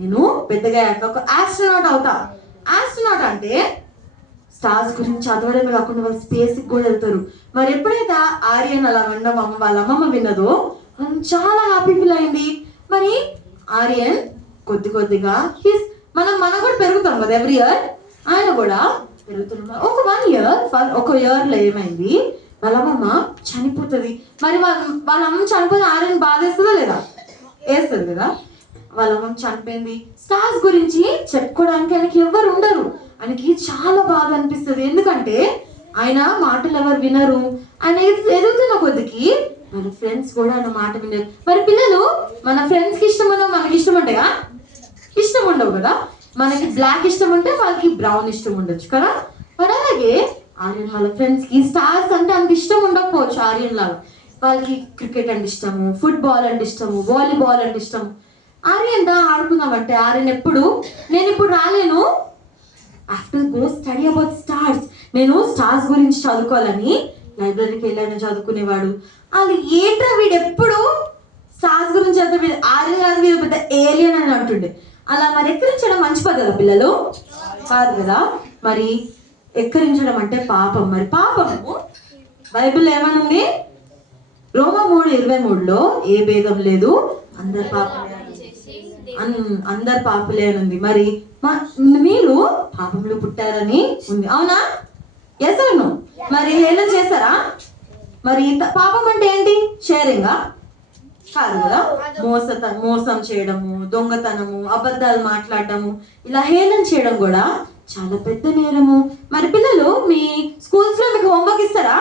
నేను పెద్దగా ఒక ఆస్ట్రోనాట్ అవుతా. ఆస్ట్రోనాట్ అంటే స్టార్స్ గురించి చదవడమే కాకుండా వాళ్ళు స్పేస్కి కూడా వెళ్తారు. మరి ఎప్పుడైతే ఆర్యన్ అలా వినడం వాళ్ళ అమ్మమ్మ విన్నదో చాలా హ్యాపీ ఫీల్ అయింది. మరి ఆర్యన్ కొద్దిగా మనం కూడా పెరుగుతాం కదా ఎవ్రీ ఇయర్, ఆయన కూడా పెరుగుతున్నాం. ఒక ఇయర్లో ఏమైంది, వాళ్ళ అమ్మమ్మ చనిపోతుంది. మరి వాళ్ళ అమ్మమ్మ చనిపోతే ఆర్యన్ బాధ వేస్తుందా లేదా? వేస్తుంది కదా. వాళ్ళ అమ్మమ్మ చనిపోయింది, స్టార్స్ గురించి చెప్పుకోవడానికి ఆయనకి ఎవరు ఉండరు. ఆయనకి చాలా బాధ అనిపిస్తుంది, ఎందుకంటే ఆయన మాటలు ఎవరు వినరు. ఆయన ఎదుగుతున్న కొద్దికి మన ఫ్రెండ్స్ కూడా ఆయన మాట వినరు. మరి పిల్లలు మన ఫ్రెండ్స్కి ఇష్టం ఉండవు, మనకి ఇష్టం ఉంటాయా? ఇష్టం ఉండవు కదా. మనకి బ్లాక్ ఇష్టం ఉంటే వాళ్ళకి బ్రౌన్ ఇష్టం ఉండొచ్చు కదా. మరి అలాగే ఆర్యన్ వాళ్ళ ఫ్రెండ్స్కి స్టార్స్ అంటే అంత ఇష్టం ఉండకపోవచ్చు ఆర్యన్ లాగా. వాళ్ళకి క్రికెట్ అంటే ఇష్టము, ఫుట్బాల్ అంటే ఇష్టము, వాలీబాల్ అంటే ఇష్టము. ఆర్యన్ ఆడుకుందామంటే ఆర్యన్ నేను ఇప్పుడు రాలేను, after go study about stars, నేను స్టార్స్ గురించి చదువుకోవాలని లైబ్రరీకి వెళ్ళాను, చదువుకునేవాడు. అది ఏంట్రా వీడు ఎప్పుడు స్టార్స్ గురించి చదువు, వీడు ఆర్యన్ కాదు, వీడు పెద్ద ఏలియన్ అని అంటుండే. అలా మరి ఎక్కిరించడం మంచి పద్ధతి పిల్లలు కాదు కదా. మరి ఎక్కిరించడం అంటే పాపం. మరి పాపము బైబిల్ ఏమనుంది? రోమా 3:23లో ఏ భేదం లేదు, అందరు పాపలే అని ఉంది. మరి మీరు పాపంలో పుట్టారని ఉంది, అవునా? ఎస్ అవును. మరి హేళన చేస్తారా? మరి పాపం అంటే ఏంటి? షేరింగా కాదు కదా. మోసం చేయడము, దొంగతనము, అబద్ధాలు మాట్లాడటము, ఇలా హేళన చేయడం కూడా చాలా పెద్ద నేరము. మరి పిల్లలు మీ స్కూల్స్ లో మీకు హోంవర్క్ ఇస్తారా?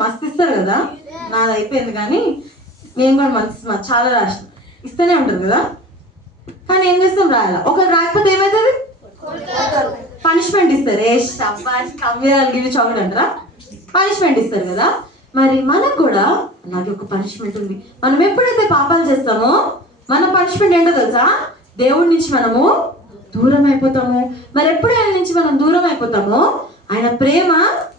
మస్తు ఇస్తారు కదా. నాది అయిపోయింది కానీ మేము కూడా చాలా రాసిన ఇస్తూనే ఉంటారు కదా. కానీ ఏం చేస్తాం, రాయాల. ఒకరు రాకపోతే ఏమవుతుంది? పనిష్మెంట్ ఇస్తారు. చదవడంటారా? పనిష్మెంట్ ఇస్తారు కదా. మరి మనకు కూడా అలాగే ఒక పనిష్మెంట్ ఉంది. మనం ఎప్పుడైతే పాపాలు చేస్తామో మన పనిష్మెంట్ ఏంటో తెలుసా? దేవుడి నుంచి మనము దూరం అయిపోతాము. మరి ఎప్పుడు ఆయన నుంచి మనం దూరం అయిపోతామో ఆయన ప్రేమ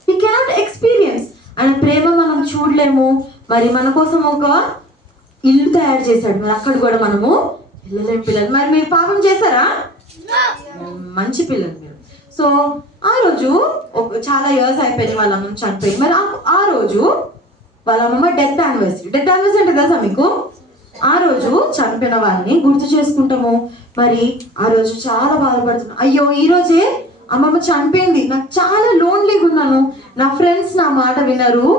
we cannot experience. ఆయన ప్రేమ మనం చూడలేము. మరి మన కోసం ఒక ఇల్లు తయారు చేశాడు, మరి అక్కడ కూడా మనము వెళ్ళలేము పిల్లలు. మరి మీరు పాపం చేస్తారా? మంచి పిల్లలు మీరు. సో ఆ రోజు చాలా ఇయర్స్ అయిపోయింది, వాళ్ళ అమ్మమ్మ చనిపోయింది. మరి ఆ రోజు వాళ్ళ అమ్మమ్మ డెత్ యానివర్సరీ అంటే తెలుసా మీకు? ఆ రోజు చనిపోయిన వారిని గుర్తు చేసుకుంటాము. మరి ఆ రోజు చాలా బాధపడుతున్నాం, అయ్యో ఈ రోజే అమ్మమ్మ చనిపోయింది, నాకు చాలా లోన్లీగా ఉన్నాను, నా ఫ్రెండ్స్ నా మాట వినరు,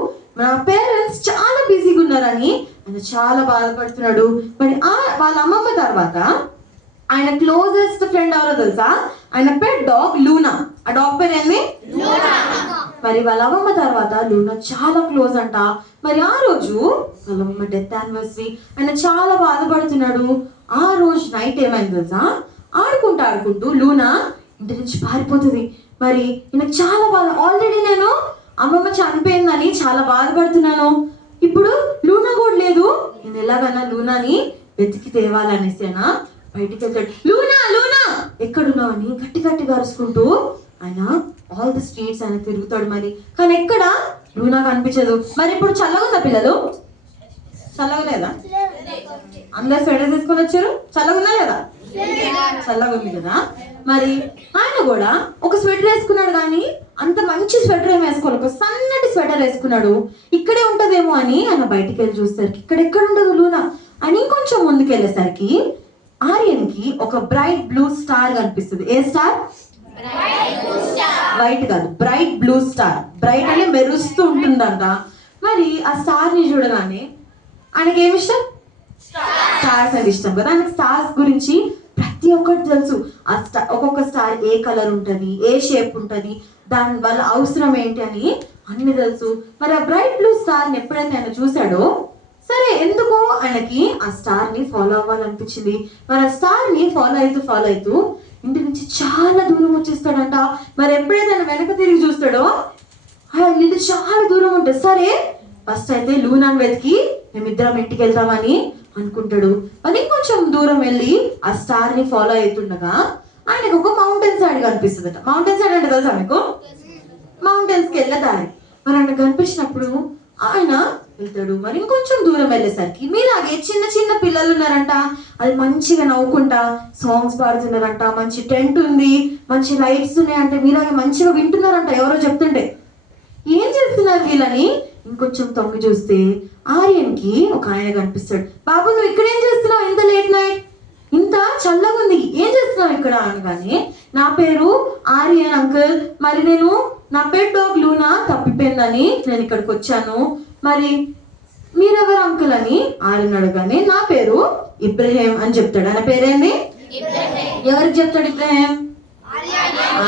నా పేరెంట్స్ చాలా బిజీగా ఉన్నారని ఆయన చాలా బాధపడుతున్నాడు. మరి వాళ్ళ అమ్మమ్మ తర్వాత ఆయన క్లోజెస్ట్ ఫ్రెండ్ ఎవరో తెలుసా? ఆయన పెట్ డాగ్ లూనా. ఆ డాగ్ పేరు ఏంది? మరి వాళ్ళ అమ్మమ్మ తర్వాత లూనా చాలా క్లోజ్ అంట. మరి ఆ రోజు వాళ్ళ అమ్మమ్మ డెత్ యానివర్సరీ, ఆయన చాలా బాధపడుతున్నాడు. ఆ రోజు నైట్ ఏమైంది తెలుసా? ఆడుకుంటూ లూనా ఇంటి నుంచి పారిపోతుంది. మరి ఈయనకు చాలా బాధ, ఆల్రెడీ నేను అమ్మమ్మ చనిపోయిందని చాలా బాధపడుతున్నాను, ఇప్పుడు లూనా కూడా లేదు, నేను ఎలాగైనా లూనాని వెతికి తేవాలనేసి ఆయన బయటికి వెళ్తాడు. లూనా లూనా ఎక్కడున్నావు అని గట్టిగా అరుచుకుంటూ ఆయన ఆల్ ది స్ట్రీట్స్ ఆయన తిరుగుతాడు. మరి కానీ ఎక్కడ లూనా కనిపించదు. మరి ఇప్పుడు చల్లగా ఉందా పిల్లలు? చల్లగా లేదా? అందరు స్వెటర్ తీసుకొని వచ్చారు, చల్లగా ఉన్నా లేదా? చల్లగా ఉంది కదా. మరి ఆయన కూడా ఒక స్వెటర్ వేసుకున్నాడు, కానీ అంత మంచి స్వెటర్ ఏమి వేసుకోవాలి, ఒక సన్నటి స్వెటర్ వేసుకున్నాడు. ఇక్కడే ఉంటదేమో అని ఆయన బయటికి వెళ్ళి చూసేసరికి ఇక్కడెక్కడ ఉండదు లూనా. అని ఇంకొంచెం ముందుకు వెళ్ళేసరికి ఆర్యన్కి ఒక బ్రైట్ బ్లూ స్టార్ కనిపిస్తుంది. ఏ స్టార్? వైట్ కాదు, బ్రైట్ బ్లూ స్టార్. బ్రైట్ అంటే మెరుస్తూ ఉంటుందంట. మరి ఆ స్టార్ ని చూడగానే ఆయనకి ఏమి ఇష్టం? స్టార్స్ అంటే ఇష్టం కదా. ఆయనకు స్టార్స్ గురించి ప్రతి ఒక్కటి తెలుసు. ఆ ఒక్కొక్క స్టార్ ఏ కలర్ ఉంటుంది, ఏ షేప్ ఉంటుంది, దాని వల్ల అవసరం ఏంటి అని అన్ని తెలుసు. మరి ఆ బ్రైట్ బ్లూ స్టార్ని ఎప్పుడైతే ఆయన చూశాడో, సరే ఎందుకో ఆయనకి ఆ స్టార్ని ఫాలో అవ్వాలనిపించింది. మరి ఆ స్టార్ని ఫాలో అవుతూ ఇంటి నుంచి చాలా దూరం వచ్చేస్తాడంట. మరి ఎప్పుడైతే ఆయన వెనక తిరిగి చూస్తాడో ఆ ఇల్లు చాలా దూరం ఉంటుంది. సరే ఫస్ట్ అయితే లూనాని వెతికి మేమిద్దరం ఇంటికి వెళ్తామని అనుకుంటాడు. మరి ఇంకొంచెం దూరం వెళ్ళి ఆ స్టార్ ని ఫాలో అవుతుండగా ఆయనకు ఒక మౌంటైన్ సైడ్ కనిపిస్తుందట. మౌంటైన్ సైడ్ అంటే తెలుసా మీకు? మౌంటైన్స్ కి వెళ్ళే దారి. మరి ఆయన కనిపించినప్పుడు ఆయన వెళ్తాడు. మరి ఇంకొంచెం దూరం వెళ్ళేసరికి మీలాగే చిన్న చిన్న పిల్లలు ఉన్నారంట. అది మంచిగా నవ్వుకుంటా సాంగ్స్ పాడుతున్నారంట. మంచి టెంట్ ఉంది, మంచి లైట్స్ ఉన్నాయంటే మీలాగే మంచిగా వింటున్నారంట ఎవరో చెప్తుంటే. ఏం చేస్తున్నారు వీళ్ళని ఇంకొంచెం తొంగి చూస్తే ఆర్యన్ కి ఒక ఆయన కనిపిస్తాడు. బాబు నువ్వు ఇక్కడ ఏం చేస్తున్నావు ఇంత లేట్ నైట్, ఇంత చల్లగా ఉంది, ఏం చేస్తున్నావు ఇక్కడ అనగానే నా పేరు ఆర్యన్ అంకుల్, మరి నేను నా పెట్ డాగ్ లూనా తప్పిపోయిందని నేను ఇక్కడికి వచ్చాను, మరి మీరెవరు అంకుల్ అని ఆర్యన్ అడగానే నా పేరు ఇబ్రహీం అని చెప్తాడు. ఆయన పేరేంది? ఎవరికి చెప్తాడు? ఇబ్రహీం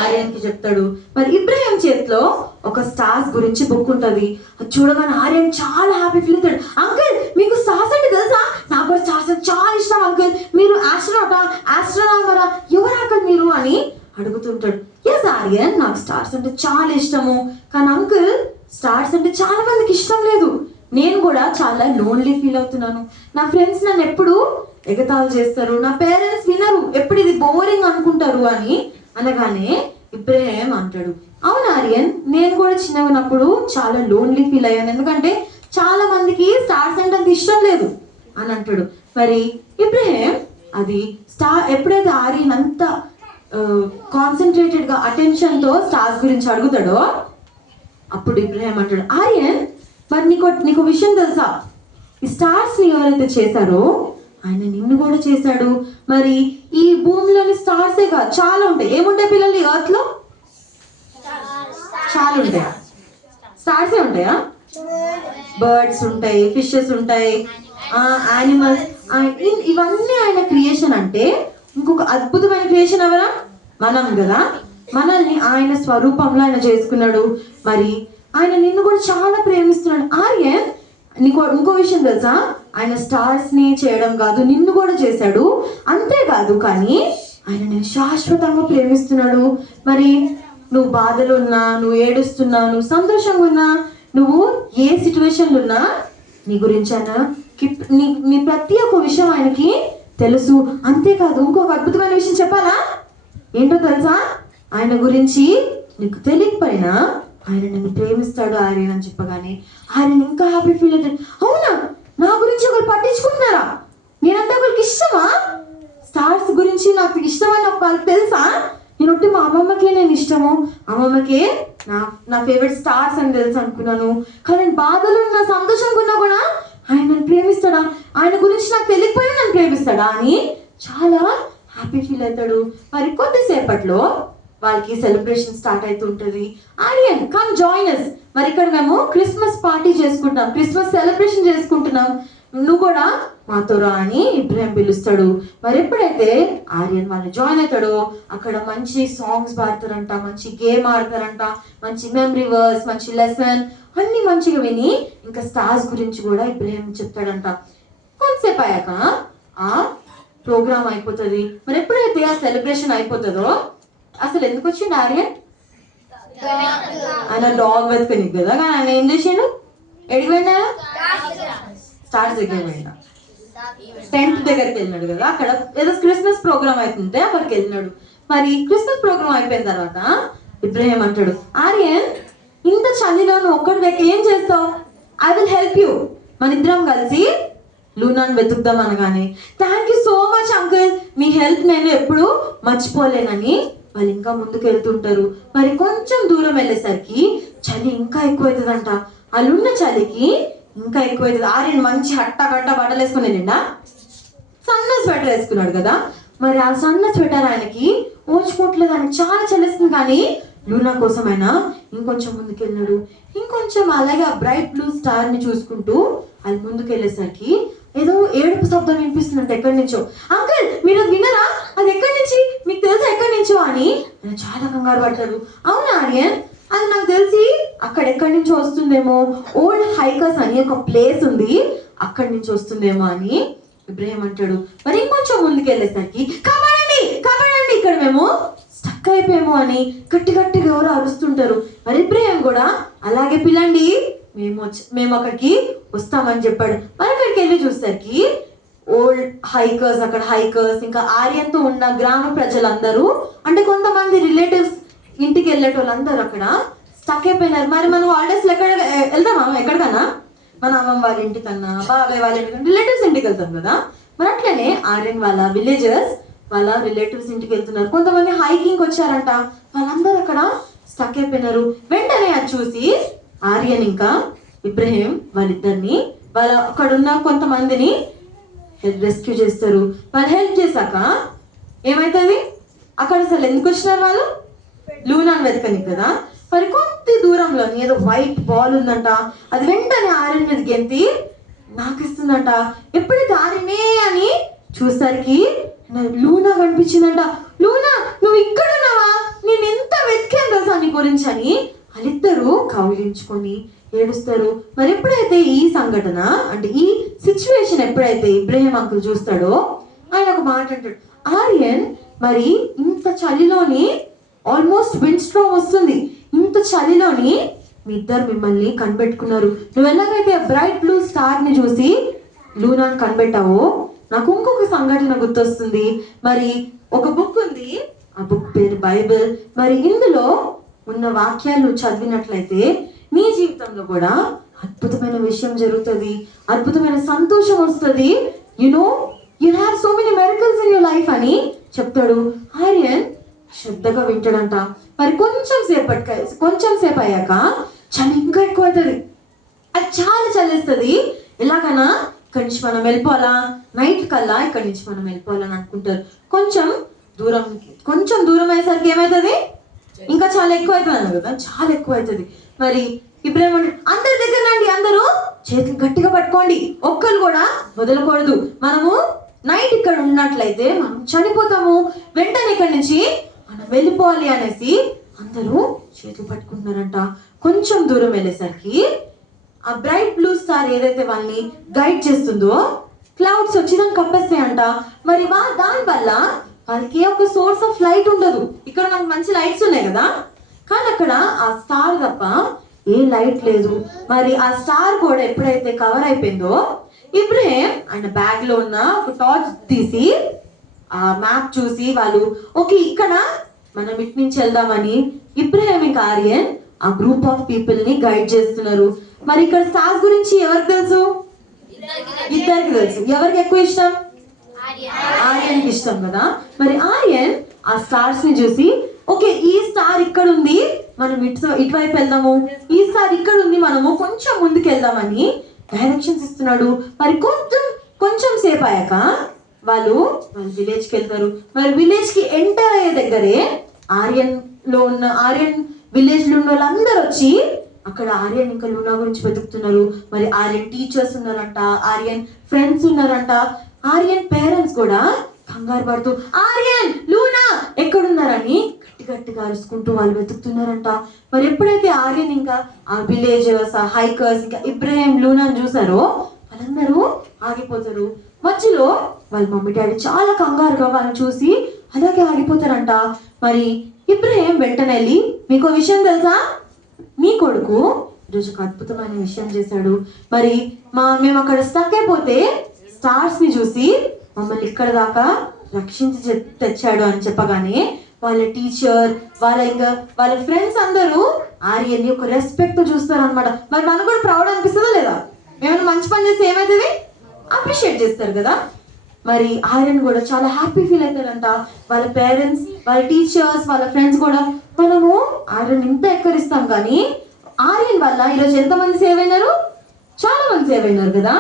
ఆర్యన్ కి చెప్తాడు. మరి ఇబ్రహీం చేతిలో ఒక స్టార్స్ గురించి బుక్ ఉంటది. అది చూడగానే ఆర్యన్ చాలా హ్యాపీ ఫీల్ అవుతాడు. అంకుల్ మీకు స్టార్స్ అంటే తెలుసా? నాకు కూడా స్టార్స్ అంటే చాలా ఇష్టం అంకుల్, మీరు ఆస్ట్రోనామరా ఎవరు అంకుల్ మీరు అని అడుగుతుంటాడు. ఎస్ ఆర్యన్, నాకు స్టార్స్ అంటే చాలా ఇష్టము, కానీ అంకుల్ స్టార్స్ అంటే చాలా మందికి ఇష్టం లేదు, నేను కూడా చాలా లోన్లీ ఫీల్ అవుతున్నాను, నా ఫ్రెండ్స్ నన్ను ఎప్పుడు ఎగతాళి చేస్తారు, నా పేరెంట్స్ వినరు, ఎప్పుడు ఇది బోరింగ్ అనుకుంటారు అని అనగానే ఇబ్రహీం అంటాడు, అవును ఆర్యన్, నేను కూడా చిన్నగా ఉన్నప్పుడు చాలా లోన్లీ ఫీల్ అయ్యాను, ఎందుకంటే చాలా మందికి స్టార్స్ అంటే అంత ఇష్టం లేదు అని అంటాడు. మరి ఇబ్రహీం అది ఎప్పుడైతే ఆర్యన్ అంత కాన్సన్ట్రేటెడ్ గా అటెన్షన్ తో స్టార్స్ గురించి అడుగుతాడో అప్పుడు ఇబ్రహీం అంటాడు, ఆర్యన్ మరి నీకు విషయం తెలుసా, ఈ స్టార్స్ ని ఎవరైతే చేశారో ఆయన నిన్ను కూడా చేశాడు. మరి ఈ భూమిలోని స్టార్సే కాదు చాలా ఉంటాయి. ఏముంటాయి పిల్లలు ఈ ఎర్త్ లో? చాలా ఉంటాయా? స్టార్సే ఉంటాయా? బర్డ్స్ ఉంటాయి, ఫిషెస్ ఉంటాయి, యానిమల్స్, ఇవన్నీ ఆయన క్రియేషన్. అంటే ఇంకొక అద్భుతమైన క్రియేషన్ ఎవరా? మనం కదా. మనల్ని ఆయన స్వరూపంలో ఆయన చేసుకున్నాడు. మరి ఆయన నిన్ను కూడా చాలా ప్రేమిస్తున్నాడు. ఆర్యన్ నీకు ఇంకో విషయం తెలుసా, ఆయన స్టార్స్ ని చేయడం కాదు నిన్ను కూడా చేశాడు, అంతేకాదు కానీ ఆయన నేను శాశ్వతంగా ప్రేమిస్తున్నాడు. మరి నువ్వు బాధలు ఉన్నా, నువ్వు ఏడుస్తున్నా, నువ్వు సంతోషంగా ఉన్నా, నువ్వు ఏ సిచ్యువేషన్లో ఉన్నా నీ గురించి ఆయన నీ ప్రతి ఒక్క విషయం ఆయనకి తెలుసు. అంతేకాదు ఇంకొక అద్భుతమైన విషయం చెప్పాలా? ఏంటో తెలుసా, ఆయన గురించి నీకు తెలియకపోయినా ఆయన నిన్ను ప్రేమిస్తాడు ఆర్యన్ అని చెప్పగానే ఆయన ఇంకా హ్యాపీ ఫీల్ అవుతాడు. అవునా, నా గురించి ఒకరు పట్టించుకుంటున్నారా, నేనంటే ఒకరికి ఇష్టమా, స్టార్స్ గురించి నాకు ఇష్టమని వాళ్ళకి తెలుసా, నేను ఒకటి మా అమ్మమ్మకే నేను ఇష్టము, అమ్మమ్మకే నా ఫేవరెట్ స్టార్స్ అని తెలుసు అనుకున్నాను, కానీ నేను బాధలు ఉన్నా సంతోషంగా ఉన్నా కూడా ఆయన నన్ను ప్రేమిస్తాడా, ఆయన గురించి నాకు తెలియకపోయినా నన్ను ప్రేమిస్తాడా అని చాలా హ్యాపీ ఫీల్ అవుతాడు. మరి కొద్దిసేపట్లో వాళ్ళకి సెలబ్రేషన్ స్టార్ట్ అవుతుంటది. ఆర్యన్ కమ్ జాయిన్ us, మరి ఇక్కడ మేము క్రిస్మస్ పార్టీ చేసుకుంటున్నాం, క్రిస్మస్ సెలబ్రేషన్ చేసుకుంటున్నాం, నువ్వు కూడా మాతో రా అని ఇబ్రహీం పిలుస్తాడు. మరి ఎప్పుడైతే ఆర్యన్ వాళ్ళు జాయిన్ అవుతాడో అక్కడ మంచి సాంగ్స్ పాడతారంట, మంచి గేమ్ ఆడతారంట, మంచి మెమరీ వర్స్, మంచి లెసన్ అన్ని మంచిగా విని ఇంకా స్టార్స్ గురించి కూడా ఇబ్రహీం చెప్తాడంట. కొంతసేపు అయ్యాక ఆ ప్రోగ్రామ్ అయిపోతుంది. మరి ఎప్పుడైతే ఆ సెలబ్రేషన్ అయిపోతుందో అసలు ఎందుకు వచ్చిండు ఆర్యన్? ఆయన డాగ్ వెతుకని కదా, కానీ ఆయన ఏం చేసిండు? ఎడికి పోయినా? స్టార్స్ దగ్గర పోయినా, టెంట్ దగ్గరికి వెళ్ళినాడు కదా, అక్కడ ఏదో క్రిస్మస్ ప్రోగ్రామ్ అవుతుంటే అక్కడికి వెళ్ళినాడు. మరి క్రిస్మస్ ప్రోగ్రామ్ అయిపోయిన తర్వాత ఇబ్రహీం అంటాడు, ఆర్యన్ ఇంత చలిలో నువ్వు ఒక్కడి ఏం చేస్తావు, ఐ విల్ హెల్ప్ యూ, మన ఇద్దరం కలిసి లూనాని వెతుకుదాం అనగానే thank you so much uncle, me help నేను ఎప్పుడు మర్చిపోలేనని వాళ్ళు ఇంకా ముందుకు వెళ్తుంటారు. మరి కొంచెం దూరం వెళ్ళేసరికి చలి ఇంకా ఎక్కువవుతుందంట. వాళ్ళున్న చలికి ఇంకా ఎక్కువవుతుంది. ఆర్యన్ మంచి హట్ట బట్టలు వేసుకుని వెళ్ళిండా, సన్న స్వెటర్ వేసుకున్నాడు కదా, మరి ఆ సన్న స్వెటర్ ఆయనకి ఓచుకోవట్లేదు, ఆయనకి చాలా చలిస్తుంది. కానీ లూనా కోసం ఆయన ఇంకొంచెం ముందుకు వెళ్ళినాడు. ఇంకొంచెం అలాగే ఆ బ్రైట్ బ్లూ స్టార్ ని చూసుకుంటూ వాళ్ళు ముందుకు వెళ్ళేసరికి ఏదో ఏడుపు శబ్దం వినిపిస్తుందంట ఎక్కడి నుంచో. అంకుల్ మీరు వినరా, అది ఎక్కడి నుంచి, మీకు తెలుసా ఎక్కడి నుంచో అని ఆయన చాలా కంగారు పడతాడు. అవునా ఆర్యన్, అది నాకు తెలిసి అక్కడెక్కడి నుంచి వస్తుందేమో, ఓల్డ్ హైకర్స్ అని ఒక ప్లేస్ ఉంది, అక్కడి నుంచి వస్తుందేమో అని ఇబ్రహీం అంటాడు. మరి ఇంకొంచెం ముందుకు వెళ్ళేసరికి కాపాడండి కాపాడండి, ఇక్కడ మేము స్టక్ అయిపోయాము అని గట్టి గట్టిగా ఎవరు అరుస్తుంటారు. మరి ఇబ్రహీం కూడా అలాగే పిల్లండి, మేము అక్కడికి వస్తామని చెప్పాడు. మరి అక్కడికి వెళ్ళి చూసేసరికి ఓల్డ్ హైకర్స్, అక్కడ హైకర్స్ ఇంకా ఆర్యన్తో ఉన్న గ్రామ ప్రజలందరూ, అంటే కొంతమంది రిలేటివ్స్ ఇంటికి వెళ్ళేటోళ్ళందరూ అక్కడ స్టక్ అయిపోయినారు. మరి మనం హాలిడేస్లో ఎక్కడ వెళ్దామా, ఎక్కడికన్నా మన అమ్మమ్మ వాళ్ళ ఇంటికన్నా, బాబాయ్ వాళ్ళ ఇంటికన్నా, రిలేటివ్స్ ఇంటికి వెళ్తాం కదా. మరి అట్లనే ఆర్యన్ వాళ్ళ విలేజర్స్ వాళ్ళ రిలేటివ్స్ ఇంటికి వెళ్తున్నారు. కొంతమంది హైకింగ్ వచ్చారంట, వాళ్ళందరూ అక్కడ స్టక్ అయిపోయినారు. వెంటనే అది చూసి ఆర్యన్ ఇంకా ఇబ్రహీం వాళ్ళిద్దరిని, వాళ్ళ అక్కడ ఉన్న కొంతమందిని రెస్క్యూ చేస్తారు. వాళ్ళు హెల్ప్ చేశాక ఏమవుతుంది, అక్కడ అసలు ఎందుకు వచ్చినారు వాళ్ళు, లూనాను వెతకని కదా. మరి కొద్ది దూరంలో ఏదో వైట్ బాల్ ఉందంట, అది వెంటనే ఆర్యన్ మీద గెంతి నాకిస్తుందంట. ఎప్పుడైతే ఆర్యనే అని చూసరికి లూనా కనిపించిందంట. లూనా నువ్వు ఇక్కడ ఉన్నావా, నేను ఎంత వెతికాను తెలుసా నీ గురించి అని వాళ్ళిద్దరూ కౌలించుకొని ఏడుస్తారు. మరి ఎప్పుడైతే ఈ సంఘటన అంటే ఈ సిచ్యువేషన్ ఎప్పుడైతే ఇబ్రహీం అంకుల్ చూస్తాడో ఆయన ఒక మాట అంటాడు, ఆర్యన్ మరి ఇంత చలిలోని ఆల్మోస్ట్ విండ్ స్ట్రామ్ వస్తుంది, ఇంత చలిలోని మీ ఇద్దరు మిమ్మల్ని కనిపెట్టుకున్నారు. నువ్వు ఎలాగైతే బ్రైట్ బ్లూ స్టార్ ని చూసి లూనాని కనిపెట్టావో నాకు ఇంకొక సంఘటన గుర్తొస్తుంది. మరి ఒక బుక్ ఉంది, ఆ బుక్ పేరు బైబిల్. మరి ఇందులో ఉన్న వాక్యాలు చదివినట్లయితే నీ జీవితంలో కూడా అద్భుతమైన విషయం జరుగుతుంది, అద్భుతమైన సంతోషం వస్తుంది. You have so many miracles in your life అని చెప్తాడు. ఆర్యన్ శ్రద్ధగా వింటాడంట. మరి కొంచెం సేపు అయ్యాక చలి ఇంకా ఎక్కువ అవుతుంది, అది చాలా చలిస్తుంది. ఎలాగైనా ఇక్కడి నుంచి మనం వెళ్ళిపోవాలా, నైట్ కల్లా ఇక్కడి నుంచి మనం వెళ్ళిపోవాలని అనుకుంటారు. కొంచెం దూరం అయ్యేసరికి ఏమవుతుంది, ఇంకా చాలా ఎక్కువ అవుతుంది కదా, చాలా ఎక్కువ అవుతుంది. మరి ఇబ్రహీం అందరి దగ్గర నండి, అందరూ చేతులు గట్టిగా పట్టుకోండి, ఒక్కరు కూడా వదలకూడదు, మనము నైట్ ఇక్కడ ఉన్నట్లయితే మనం చనిపోతాము, వెంటనే ఇక్కడి నుంచి మనం వెళ్ళిపోవాలి అనేసి అందరూ చేతులు పట్టుకుంటున్నారంట. కొంచెం దూరం వెళ్ళేసరికి ఆ బ్రైట్ బ్లూ స్టార్ ఏదైతే వాళ్ళని గైడ్ చేస్తుందో క్లౌడ్స్ వచ్చి దాన్ని కప్పేస్తాయంట. మరి దానివల్ల వాళ్ళకి ఒక సోర్స్ ఆఫ్ లైట్ ఉండదు. ఇక్కడ మనకు మంచి లైట్స్ ఉన్నాయి కదా, కానీ అక్కడ ఆ స్టార్ తప్ప ఏ లైట్ లేదు. మరి ఆ స్టార్ కూడా ఎప్పుడైతే కవర్ అయిపోయిందో ఇబ్రహీం ఆయన బ్యాగ్ లో ఉన్న ఒక టార్చ్ తీసి ఆ మ్యాప్ చూసి వాళ్ళు ఓకే ఇక్కడ మనం ఇటు నుంచి వెళ్దామని ఇబ్రహీం ఇంకా ఆర్యన్ ఆ గ్రూప్ ఆఫ్ పీపుల్ ని గైడ్ చేస్తున్నారు. మరి ఇక్కడ స్టార్స్ గురించి ఎవరికి తెలుసు, ఇద్దరికి తెలుసు. ఎవరికి ఎక్కువ ఇష్టం, ఆర్యన్ కి ఇష్టం కదా. మరి ఆర్యన్ ఆ స్టార్స్ ని చూసి ఓకే ఈ స్టార్ ఇక్కడ ఉంది, మనం ఇటువైపు వెళ్దాము, ఈ స్టార్ ఇక్కడ ఉంది, మనము కొంచెం ముందుకు వెళ్దామని డైరెక్షన్స్ ఇస్తున్నాడు. మరి కొంచెం సేపు అయ్యాక వాళ్ళు విలేజ్కి వెళ్తారు. మరి విలేజ్ కి ఎంటర్ అయ్యే దగ్గరే ఆర్యన్ విలేజ్ లో ఉన్న వాళ్ళందరూ వచ్చి అక్కడ ఆర్యన్ ఇంకా లూనా గురించి వెతుకుతున్నారు. మరి ఆర్యన్ టీచర్స్ ఉన్నారంట, ఆర్యన్ ఫ్రెండ్స్ ఉన్నారంట, ఆర్యన్ పేరెంట్స్ కూడా కంగారు పడుతూ ఆర్యన్ లూనా ఎక్కడున్నారని గట్టిగా అరుచుకుంటూ వాళ్ళు వెతుకుతున్నారంట. మరి ఎప్పుడైతే ఆర్యన్ ఇంకా ఆ విలేజర్స్, ఆ హైకర్స్ ఇంకా ఇబ్రహీం లూనాని చూసారో వాళ్ళందరూ ఆగిపోతారు. మధ్యలో వాళ్ళ మమ్మీ డాడీ చాలా కంగారుగా వాళ్ళని చూసి అలాగే ఆగిపోతారంట. మరి ఇబ్రహీం వెంటనే వెళ్ళి మీకు విషయం తెలుసా, మీ కొడుకు ఈరోజు ఒక అద్భుతమైన విషయం చేశాడు. మరి మేము అక్కడ స్టక్ అయిపోతే స్టార్స్ ని చూసి మమ్మల్ని ఇక్కడ దాకా రక్షించి తెచ్చాడు అని చెప్పగానే వాళ్ళ టీచర్ వాళ్ళ ఫ్రెండ్స్ అందరూ ఆర్యన్ని ఒక రెస్పెక్ట్ తో చూస్తారు అనమాట. మరి మనకు కూడా ప్రౌడ్ అనిపిస్తుందా లేదా, ఏమైనా మంచి పని చేస్తే ఏమవుతుంది, అప్రిషియేట్ చేస్తారు కదా. మరి ఆర్యన్ కూడా చాలా హ్యాపీ ఫీల్ అవుతారంట. వాళ్ళ పేరెంట్స్, వాళ్ళ టీచర్స్, వాళ్ళ ఫ్రెండ్స్ కూడా మనము ఆర్యన్ ఇంత ఎక్కరిస్తాం కానీ ఆర్యన్ వల్ల ఈరోజు ఎంతమంది సేవ్ అయినారు, చాలా మంది సేవ్ అయినారు కదా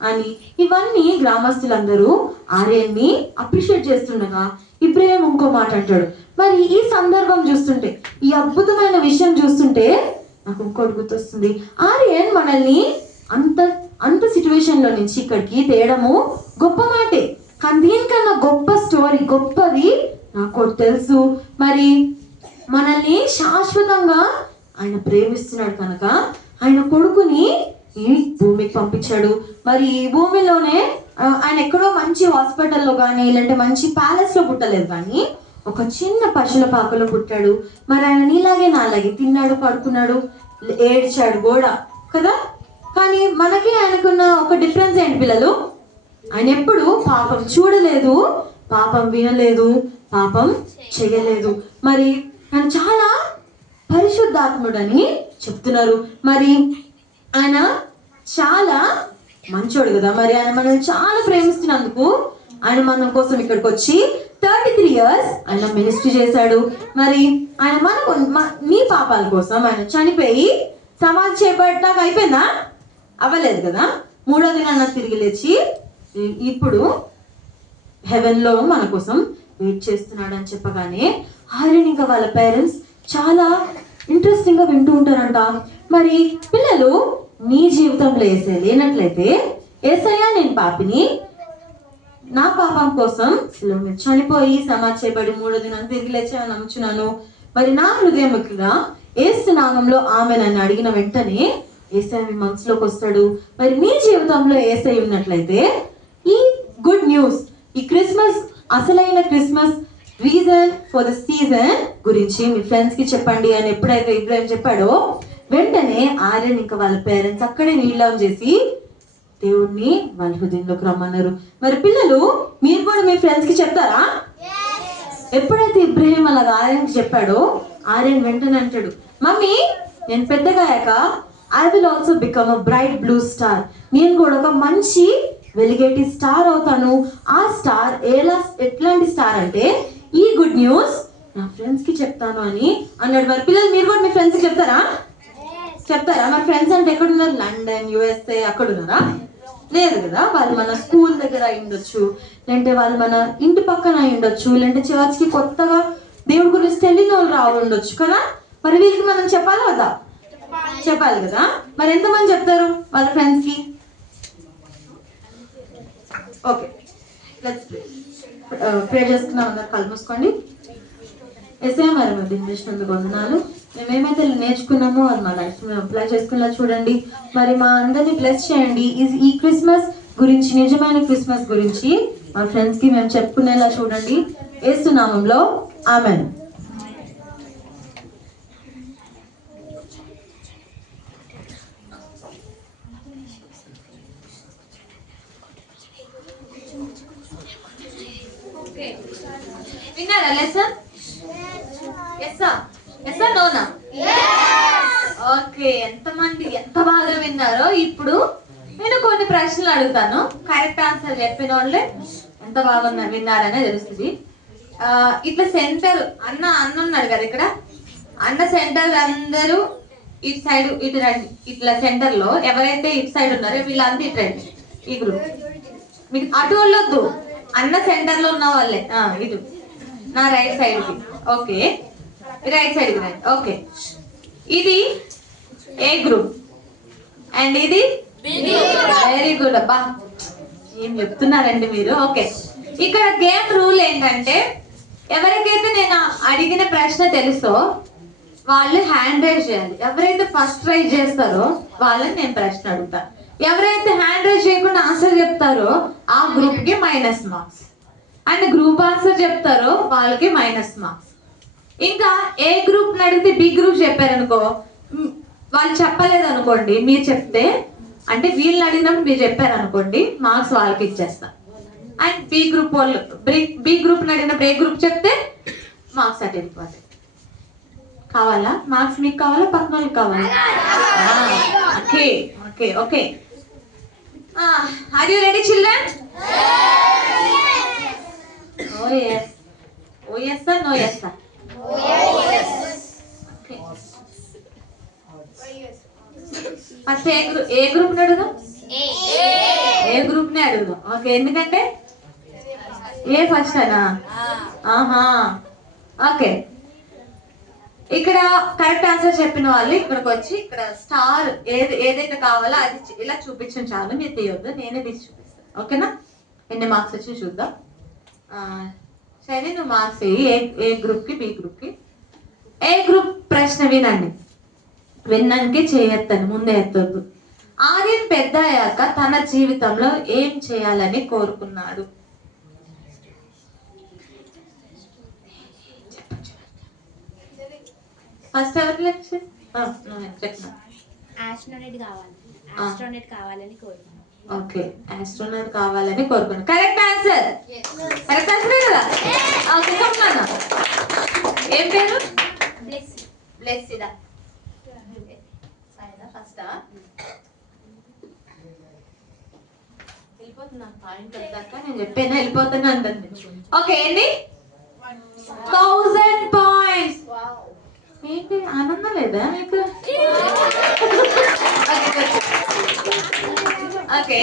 అని ఇవన్నీ గ్రామస్తులందరూ ఆర్యన్ని అప్రిషియేట్ చేస్తుండగా ఇబ్రహీం ఇంకో మాట అంటాడు. మరి ఈ సందర్భం చూస్తుంటే, ఈ అద్భుతమైన విషయం చూస్తుంటే నాకు ఇంకోటి గుర్తొస్తుంది. ఆర్యన్ మనల్ని అంత సిచ్యువేషన్ లో నుంచి ఇక్కడికి తేయడము గొప్ప మాటే, కానీ దీనికన్నా గొప్ప స్టోరీ, గొప్పది నాకు తెలుసు. మరి మనల్ని శాశ్వతంగా ఆయన ప్రేమిస్తున్నాడు కనుక ఆయన కొడుకుని ఈ భూమికి పంపించాడు. మరి ఈ భూమిలోనే ఆయన ఎక్కడో మంచి హాస్పిటల్లో కానీ లేదంటే మంచి ప్యాలెస్ లో పుట్టలేదు, కానీ ఒక చిన్న పశువుల పాకలో పుట్టాడు. మరి ఆయన నీలాగే నాలాగే తిన్నాడు, పడుకున్నాడు, ఏడ్చాడు కూడా కదా. కానీ మనకి ఆయనకున్న ఒక డిఫరెన్స్ ఏంటి పిల్లలు? ఆయన ఎప్పుడు పాపం చూడలేదు, పాపం వినలేదు, పాపం చేయలేదు. మరి ఆయన చాలా పరిశుద్ధాత్ముడని చెప్తున్నారు. మరి ఆయన చాలా మంచోడు కదా. మరి ఆయన మనల్ని చాలా ప్రేమిస్తున్నందుకు ఆయన మన కోసం ఇక్కడికి వచ్చి 33 years ఆయన మినిస్ట్రీ చేశాడు. మరి ఆయన మీ పాపాల కోసం ఆయన చనిపోయి సమాధి చేపట్టాక అయిపోయిందా? అవ్వలేదు కదా. 3వ దినాన తిరిగి లేచి ఇప్పుడు హెవెన్లో మన కోసం వెయిట్ చేస్తున్నాడు అని చెప్పగానే ఆయన ఇంకా వాళ్ళ పేరెంట్స్ చాలా ఇంట్రెస్టింగ్ గా వింటూ ఉంటారంట. మరి పిల్లలు నీ జీవితంలో ఏసై లేనట్లయితే, ఏసయ్యా నేను పాపిని, నా పాపం కోసం మీరు చనిపోయి సమాధి చేయబడి 3వ దినాన్ని తిరిగి లేచామని నమ్ముచున్నాను, మరి నా హృదయముఖిగా యేసు నామంలో ఆమె నన్ను అడిగిన వెంటనే యేసయ్య మీ మనసులోకి వస్తాడు. మరి మీ జీవితంలో యేసయ్య ఉన్నట్లయితే ఈ గుడ్ న్యూస్, ఈ క్రిస్మస్, అసలైన Christmas reason for the season గురించి మీ ఫ్రెండ్స్ కి చెప్పండి అని ఎప్పుడైతే ఇబ్రాహిం చెప్పాడో వెంటనే ఆర్యన్ ఇంకా వాళ్ళ పేరెంట్స్ అక్కడే నీళ్ళం చేసి దేవుణ్ణి వాళ్ళ హృదయంలోకి రమ్మన్నారు. మరి పిల్లలు మీరు కూడా మీ ఫ్రెండ్స్ కి చెప్తారా? ఎప్పుడైతే ఇబ్రాహిం అలాగ ఆర్యన్కి చెప్పాడో ఆర్యన్ వెంటనే అంటాడు, మమ్మీ నేను పెద్దగా అయ్యాక I will also become a bright blue star, నేను కూడా ఒక మంచి వెలిగేటి స్టార్ అవుతాను. ఆ స్టార్ ఎట్లాంటి స్టార్ అంటే ఈ గుడ్ న్యూస్ నా ఫ్రెండ్స్ కి చెప్తాను అని అన్నాడు. మరి పిల్లలు మీరు కూడా మీ ఫ్రెండ్స్ కి చెప్తారా? మరి ఫ్రెండ్స్ అంటే ఎక్కడున్నారు? లండన్, USA అక్కడ ఉన్నారా? లేదు కదా. వాళ్ళు మన స్కూల్ దగ్గర అయి ఉండొచ్చు, లేదంటే వాళ్ళు మన ఇంటి పక్కన అయి ఉండొచ్చు, లేదంటే చర్చ్ కి కొత్తగా దేవుడి గురించి తెలియని వాళ్ళు రావు ఉండొచ్చు కదా. మరి వీళ్ళకి మనం చెప్పాలా వద్దా? చెప్పాలి కదా. మరి ఎంతమంది చెప్తారు వాళ్ళ ఫ్రెండ్స్ కి? ఓకే, లెట్స్ ప్రే చేసుకున్నాం. అందరు కళ్ళు మూసుకోండి. ఎస్ఐ మరి దినేసినందుకు వందనాలు. మేమేమైతే నేర్చుకున్నామో అది మా లైఫ్ మేము అప్లై చేసుకునేలా చూడండి. మరి మా అందరినీ బ్లెస్ చేయండి. ఈ క్రిస్మస్ గురించి, నిజమైన క్రిస్మస్ గురించి మా ఫ్రెండ్స్ కి మేము చెప్పుకునేలా చూడండి. యేసు నామంలో ఆమెన్. విన్నారా లెసన్? ఎస్సా నోనా? ఓకే, ఎంతమంది ఎంత బాగా విన్నారో. ఇప్పుడు నేను కొన్ని ప్రశ్నలు అడుగుతాను, కరెక్ట్ ఆన్సర్ చెప్పిన వాళ్ళే ఎంత బాగా విన్నారనే తెలుస్తుంది. ఇట్లా సెంటర్ అన్న ఉన్నాడు కదా ఇక్కడ, అన్న సెంటర్ అందరూ ఇటు సైడ్ ఇటు రండి. ఇట్లా సెంటర్ లో ఎవరైతే ఇటు సైడ్ ఉన్నారో వీళ్ళంతా ఇటు రండి. ఈ గ్రూప్ మీకు అటు వెళ్ళొద్దు, అన్న సెంటర్ లో ఉన్న వాళ్ళే ఇటు నా రైట్ సైడ్ కి. ఓకే, రైట్ సైడ్ కి రండి. ఓకే, ఇది ఏ గ్రూప్ అండ్ ఇది వెరీ గుడ్. అబ్బా ఏం చెప్తున్నారండి మీరు. ఓకే, ఇక్కడ గేమ్ రూల్ ఏంటంటే ఎవరికైతే నేను అడిగిన ప్రశ్న తెలుసో వాళ్ళు హ్యాండ్ రైజ్ చేయాలి. ఎవరైతే ఫస్ట్ రైజ్ చేస్తారో వాళ్ళని నేను ప్రశ్న అడుగుతాను. ఎవరైతే హ్యాండ్ రైజ్ చేయకుండా ఆన్సర్ చెప్తారో ఆ గ్రూప్ కి -మార్క్స్, అండ్ గ్రూప్ ఆన్సర్ చెప్తారో వాళ్ళకి -మార్క్స్. ఇంకా ఏ గ్రూప్ అడిగితే బి గ్రూప్ చెప్పారనుకో, వాళ్ళు చెప్పలేదు అనుకోండి, మీరు చెప్తే అంటే వీళ్ళని అడిగినప్పుడు మీరు చెప్పారనుకోండి, మార్క్స్ వాళ్ళకి ఇచ్చేస్తా. అండ్ బి గ్రూప్ వాళ్ళు బి గ్రూప్ అడిగినప్పుడు ఏ గ్రూప్ చెప్తే మార్క్స్ అటు వెళ్ళిపోతాయి. కావాలా మార్క్స్? మీకు కావాలా పక్కన వాళ్ళకి కావాలా? Okay okay okay, are you ready children? Oh yes. Oh yes sir, no yes sir. Oh yes. Okay. First ఏ గ్రూప్ ని అడుగుదాం? ఏ గ్రూప్ ని అడుగుదాం. ఓకే, ఎందుకంటే ఏ ఫస్ట్ అనా? ఆహా, ఓకే. ఇక్కడ కరెక్ట్ ఆన్సర్ చెప్పిన వాళ్ళు ఇక్కడికి వచ్చి ఇక్కడ స్టార్ ఏదైతే కావాలో అది ఇలా చూపించండి చాలు, మీరు తీయొద్దు, నేనే తీసి చూపిస్తాను. ఓకేనా? ఎన్ని మార్క్స్ వచ్చి చూద్దాం. సరే, నువ్వు మార్క్స్ ఏ గ్రూప్ కి, బి గ్రూప్ కి. ఏ గ్రూప్ ప్రశ్న వినండి. విన్నానికి చేయొద్దని ముందే ఎత్తొద్దు. ఆర్యన్ పెద్ద అయ్యాక తన జీవితంలో ఏం చేయాలని కోరుకున్నాడు? ఫస్ట్ ఎవరు లక్ష్యం? చెప్పిన ఆస్ట్రోనట్ కావాలి. ఆస్ట్రోనట్ కావాలని కోరుకున్నాను. ఓకే, ఆస్ట్రోనట్ కావాలని కోరుకున్నాను. Correct answer. కరెక్ట్ ఆన్సరే కదా? ఓకే, చెప్తాను. ఏం పేరు? బ్లెస్సిదా. ఫస్టా వెళ్ళిపోతున్నాను పాయింట్ వచ్చాక నేను చెప్పాను వెళ్ళిపోతున్నా అంటుంది. ఓకే, ఎన్ని? 1000 పాయింట్స్. ఏంటి ఆనందం లేదా మీకు? ఓకే,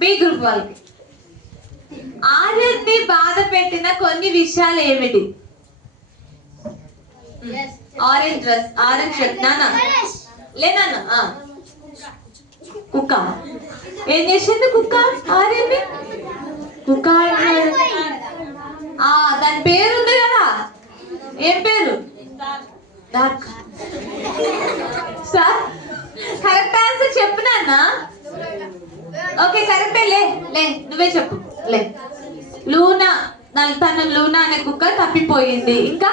బి గ్రూప్ వాళ్ళకి. ఆర్యన్ని బాధ పెట్టిన కొన్ని విషయాలు ఏమిటి? Orange dress, orange shirt. నానా లేనా? కుక్క ఏం చేసింది? కుక్క ఆర్యన్ని కుక్క దాని పేరు ఉంది కదా, ఏం పేరు? డార్క్. సార్ కరెక్ట్ ఆన్సర్ చెప్పు నాన్న. ఓకే కరెక్టే. లే నువ్వే చెప్పు. లే లూనా, తన లూనా అనే కుక్క తప్పిపోయింది. ఇంకా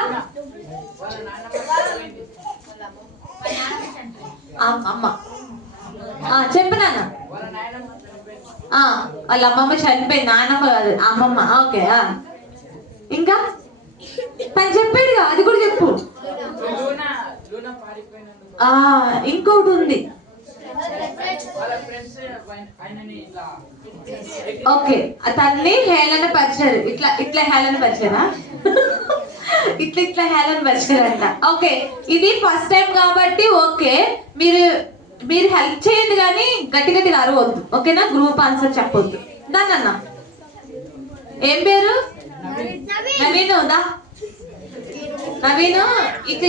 అమ్మ. చెప్పు నాన్న. వాళ్ళ అమ్మమ్మ చనిపోయింది, నాన్నమ్మ కాదు అమ్మమ్మ. ఓకే, ఇంకా తను చెప్పాడుగా, అది కూడా చెప్పు. ఇంకోటి ఉంది. ఓకే, తన్ని హేళన పరిచారు. ఇట్లా హేళన పరిచారా? ఇట్లా హేళన పరిచారంట. ఓకే, ఇది ఫస్ట్ టైం కాబట్టి ఓకే, మీరు హెల్ప్ చేయండి కానీ గట్టిగా అరవద్దు. ఓకేనా? గ్రూప్ ఆన్సర్ చెప్పొద్దు. దాన్న ఏం పేరు? నవీన్. దా నవీన్.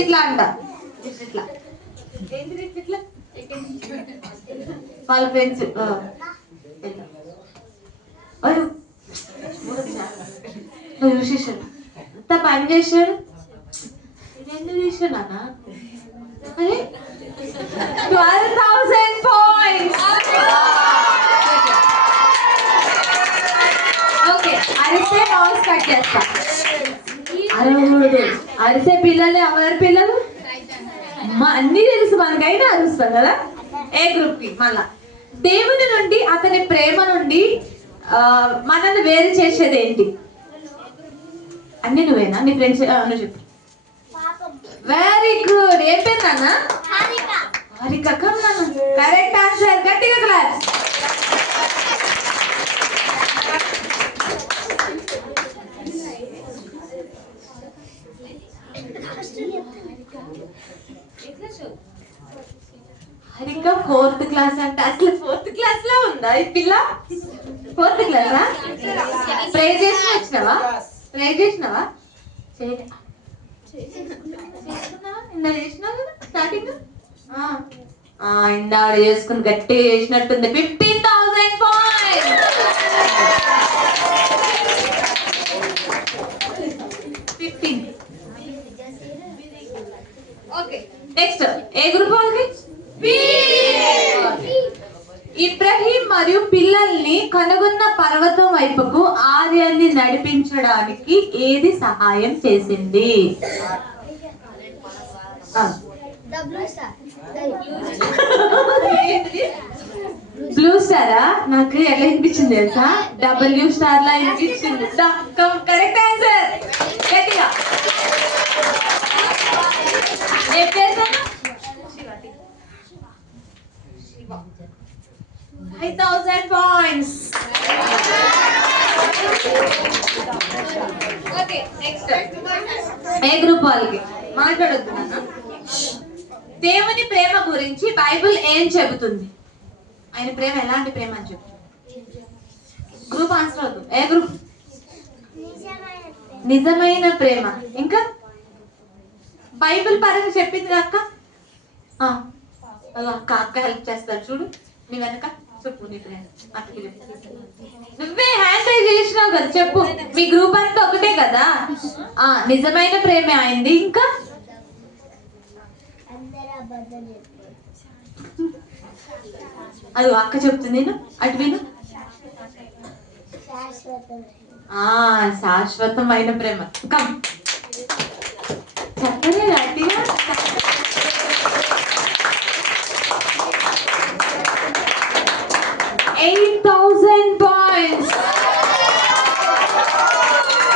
ఇట్లా అంట. ఇట్లా వాళ్ళ ఫ్రెండ్స్ చూసేసాడు, అంత పని చేశాడు. ఎందుకు చేశాడు అన్న? 12,000 పాయింట్స్. ఓకే, అరిసే మౌస్ కట్ చేస్తా. అరవకూడదు. అరిసే పిల్లలే ఎవరి పిల్లలు? అన్ని తెలుసు మనకైనా అరుస్తాం కదా. ఏ గ్రూప్ కి మళ్ళా. దేవుని నుండి అతని ప్రేమ నుండి మనల్ని వేరు చేసేది ఏంటి? అన్ని నువ్వేనా? నీ ఫ్రెండ్స్ నువ్వు చెప్పు. Very good. ఏం పేరు నాన్న? హారిక. Correct answer. గట్టిగా క్లాస్. హరిక 4th క్లాస్ అంటే అసలు 4th క్లాస్ లో ఉందా ఈ పిల్ల? 4th క్లాసా? ప్రే చేసి వచ్చినావా? ప్రే చేసినావా? ఇందా చేసినావు కదా స్టార్టింగ్. ఇందాడ చేసుకుని గట్టిగా చేసినట్టుంది. 15,000 పాయింట్స్. ఓకే, నెక్స్ట్ ఏ గ్రూప్ వాళ్ళకి? ఇబ్రహీం మరియు పిల్లల్ని కనుగొన్న పర్వతం వైపుకు ఆర్యాన్ని నడిపించడానికి ఏది సహాయం చేసింది? బ్లూ స్టారా? నాకు ఎలా వినిపించింది తెలుసా? W స్టార్ లా వినిపించింది. Correct answer. గట్టిగా 5,000 పాయింట్స్. ఓకే, నెక్స్ట్ ఏ గ్రూప్ వాళ్ళకి? మాట్లాడొద్దు నాన్న. దేవుని ప్రేమ గురించి బైబిల్ ఏం చెబుతుంది? ఆయన ప్రేమ ఎలాంటి ప్రేమ అని చెప్తుంది? గ్రూప్ ఆన్సర్ అవుతుంది. ఏ గ్రూప్? నిజమైన ప్రేమ. ఇంకా బైబిల్ పరంగా చెప్పింది అక్క. అక్క హెల్ప్ చేస్తారు చూడు నీ వెనక. చెప్పు నీ ప్రేమ. నువ్వే హ్యాండ్ రైజ్ చేసినావు కదా, చెప్పు. మీ గ్రూప్ అంతా ఒకటే కదా. నిజమైన ప్రేమ అయింది. ఇంకా అది అక్క చెప్తుంది, నేను అటు విను. శాశ్వతమైన ప్రేమ. కమ్ చెప్పలే గట్టిగా. 8,000 points.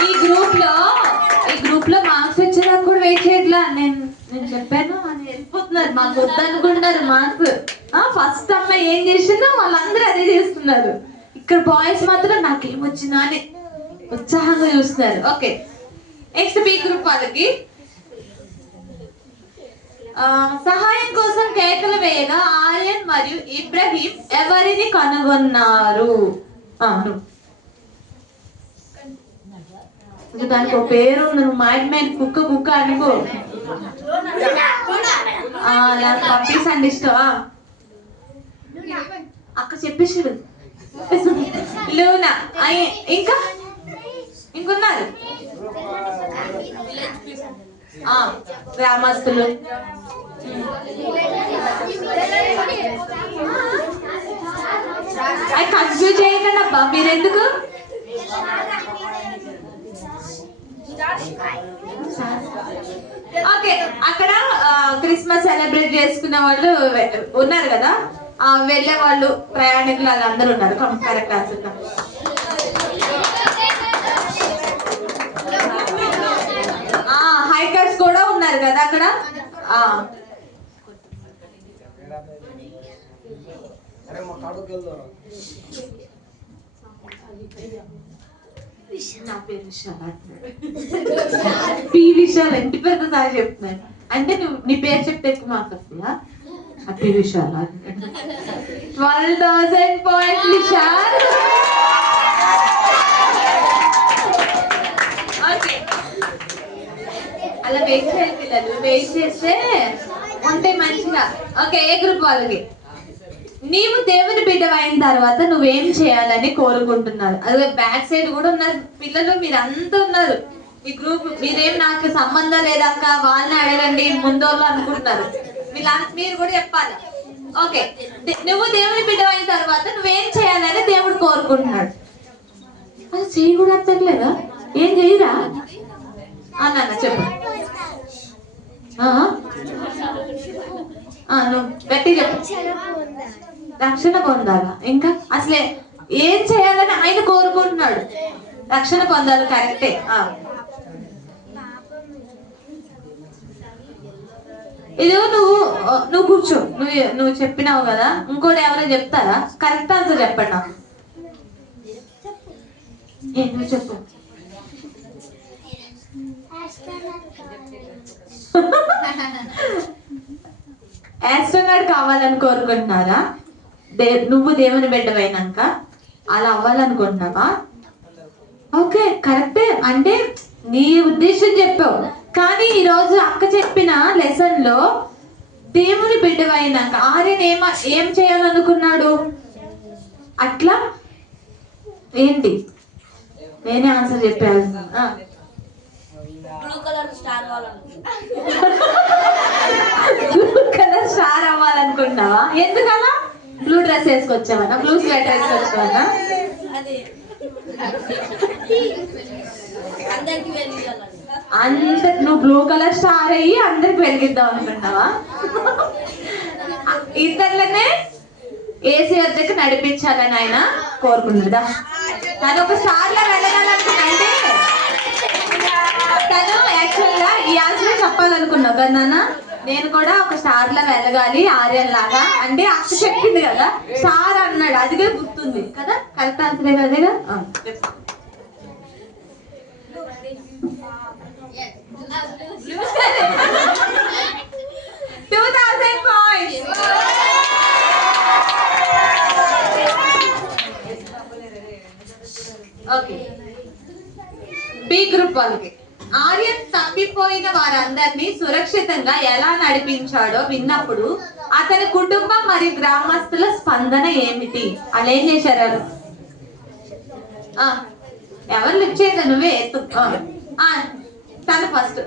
ఈ గ్రూప్ లో మార్క్స్ వచ్చేదాకా కూడా వెయిట్ చేయట్లా. నేను చెప్పాను అని వెళ్ళిపోతున్నారు. మాకు వద్దనుకుంటున్నారు మార్క్స్. ఫస్ట్ అమ్మాయి ఏం చేసిందో వాళ్ళందరూ అదే చేస్తున్నారు. ఇక్కడ బాయ్స్ మాత్రం నాకేమొచ్చినా అని ఉత్సాహంగా చూస్తున్నారు. ఓకే, నెక్స్ట్ బి గ్రూప్ వాళ్ళకి సహాయం కోసం కేకలు వేయగా ఆర్యన్ మరియు ఇబ్రహీం ఎవరిని కనుగొన్నారు? దానికి ఒక పేరు ఉంది. నువ్వు మైండ్ మీద కుక్క అనుకో. నాకు పప్పీస్ అంటే ఇష్టం. అక్క చెప్పేసాడు లూనా. ఇంకున్నారు గ్రామస్తులు. అది కన్ఫ్యూజ్ చేయకండి అబ్బా మీరెందుకు. ఓకే, అక్కడ క్రిస్మస్ సెలబ్రేట్ చేసుకునే వాళ్ళు ఉన్నారు కదా, వెళ్ళే వాళ్ళు ప్రయాణికులు వాళ్ళందరూ ఉన్నారు. Correct answer. హైకర్స్ కూడా ఉన్నారు కదా అక్కడ. నా పేరు విశాల ఇంటి పెద్ద సార్ చెప్తున్నాను. అంటే నువ్వు నీ పేరు చెప్తే ఎక్కువ మార్క్స్ వస్తుందా? పి విశాల. 12,000 points విశాల్. ఓకే, అలా వెయిట్ చేయాలి పిల్లలు. వెయిట్ చేస్తే ఉంటే మంచిగా. ఓకే, ఏ గ్రూప్ వాళ్ళకి నీవు దేవుని బిడ్డ అయిన తర్వాత నువ్వేం చేయాలని కోరుకుంటున్నారు? అదే బ్యాక్ సైడ్ కూడా ఉన్నారు పిల్లలు, మీరు అంతా ఉన్నారు ఈ గ్రూప్. మీరేం నాకు సంబంధం లేదక్క వాళ్ళని అడగండి ముందోళ్ళు అనుకుంటున్నారు. మీరు కూడా చెప్పాలి. ఓకే, నువ్వు దేవుని బిడ్డ అయిన తర్వాత నువ్వేం చేయాలని దేవుడు కోరుకుంటున్నాడు. అది చెయ్యి కూడా అత్తట్లేదా? ఏం చెయ్యరా నాన్న చెప్పు. నువ్వు గట్టి చెప్పు. రక్షణ పొందాలా? ఇంకా అసలే ఏం చేయాలని ఆయన కోరుకుంటున్నాడు? రక్షణ పొందాలి. కరెక్టే. ఇది నువ్వు కూర్చో. నువ్వు చెప్పినావు కదా, ఇంకోటి ఎవరో చెప్తారా? కరెక్ట్ ఆన్సర్ చెప్పండి నాకు. నువ్వు చెప్పు. ఆస్ట్రోనాట్ కావాలని కోరుకుంటున్నారా? నువ్వు దేవుని బిడ్డవైనాక అలా అవ్వాలనుకుంటున్నావా? ఓకే, కరెక్టే. అంటే నీ ఉద్దేశం చెప్పావు. కానీ ఈరోజు అక్క చెప్పిన లెసన్ లో దేవుని బిడ్డవైనాక ఆర్యన్ ఏం చేయాలనుకున్నాడు? అట్లా ఏంటి? నేనే ఆన్సర్ చెప్పాను. బ్లూ కలర్ స్టార్ అవ్వాలనుకున్నావా? ఎందుకలా? బ్లూ డ్రెస్ వేసుకొచ్చావన్నా? బ్లూ స్వెటర్ వేసుకొచ్చావన్నా? నువ్వు బ్లూ కలర్ స్టార్ అయ్యి అందరికి వెలిగిద్దాం అనుకుంటున్నావా? ఇతరులనే ఏసీ వద్దకు నడిపించాలని ఆయన కోరుకున్నాడా? తను ఒక స్టార్ లా వెళ్ళాలనుకున్నా. అంటే తను యాక్చువల్ గా ఈ ఆన్సర్ చెప్పాలనుకున్నావు కదా నాన్న. నేను కూడా ఒక స్టార్ లా వెళ్ళగాలి ఆర్యన్ లాగా అంటే అక్క చెప్పింది కదా, స్టార్ అన్నాడు. అదిగా గుర్తుంది కదా. కరెక్ట్ ఆన్సర్ అదేగా. 2,000 points. ఓకే, బి గ్రూప్ వాళ్ళకి ఆర్యన్ తప్పిపోయిన వారందరినీ సురక్షితంగా ఎలా నడిపించాడో విన్నప్పుడు అతని కుటుంబం మరియు గ్రామస్తుల స్పందన ఏమిటి? అలా ఏం చేశారు? ఎవరు లిఫ్ట్ చేయలేదు, నువ్వే ఎత్తు. తను ఫస్ట్.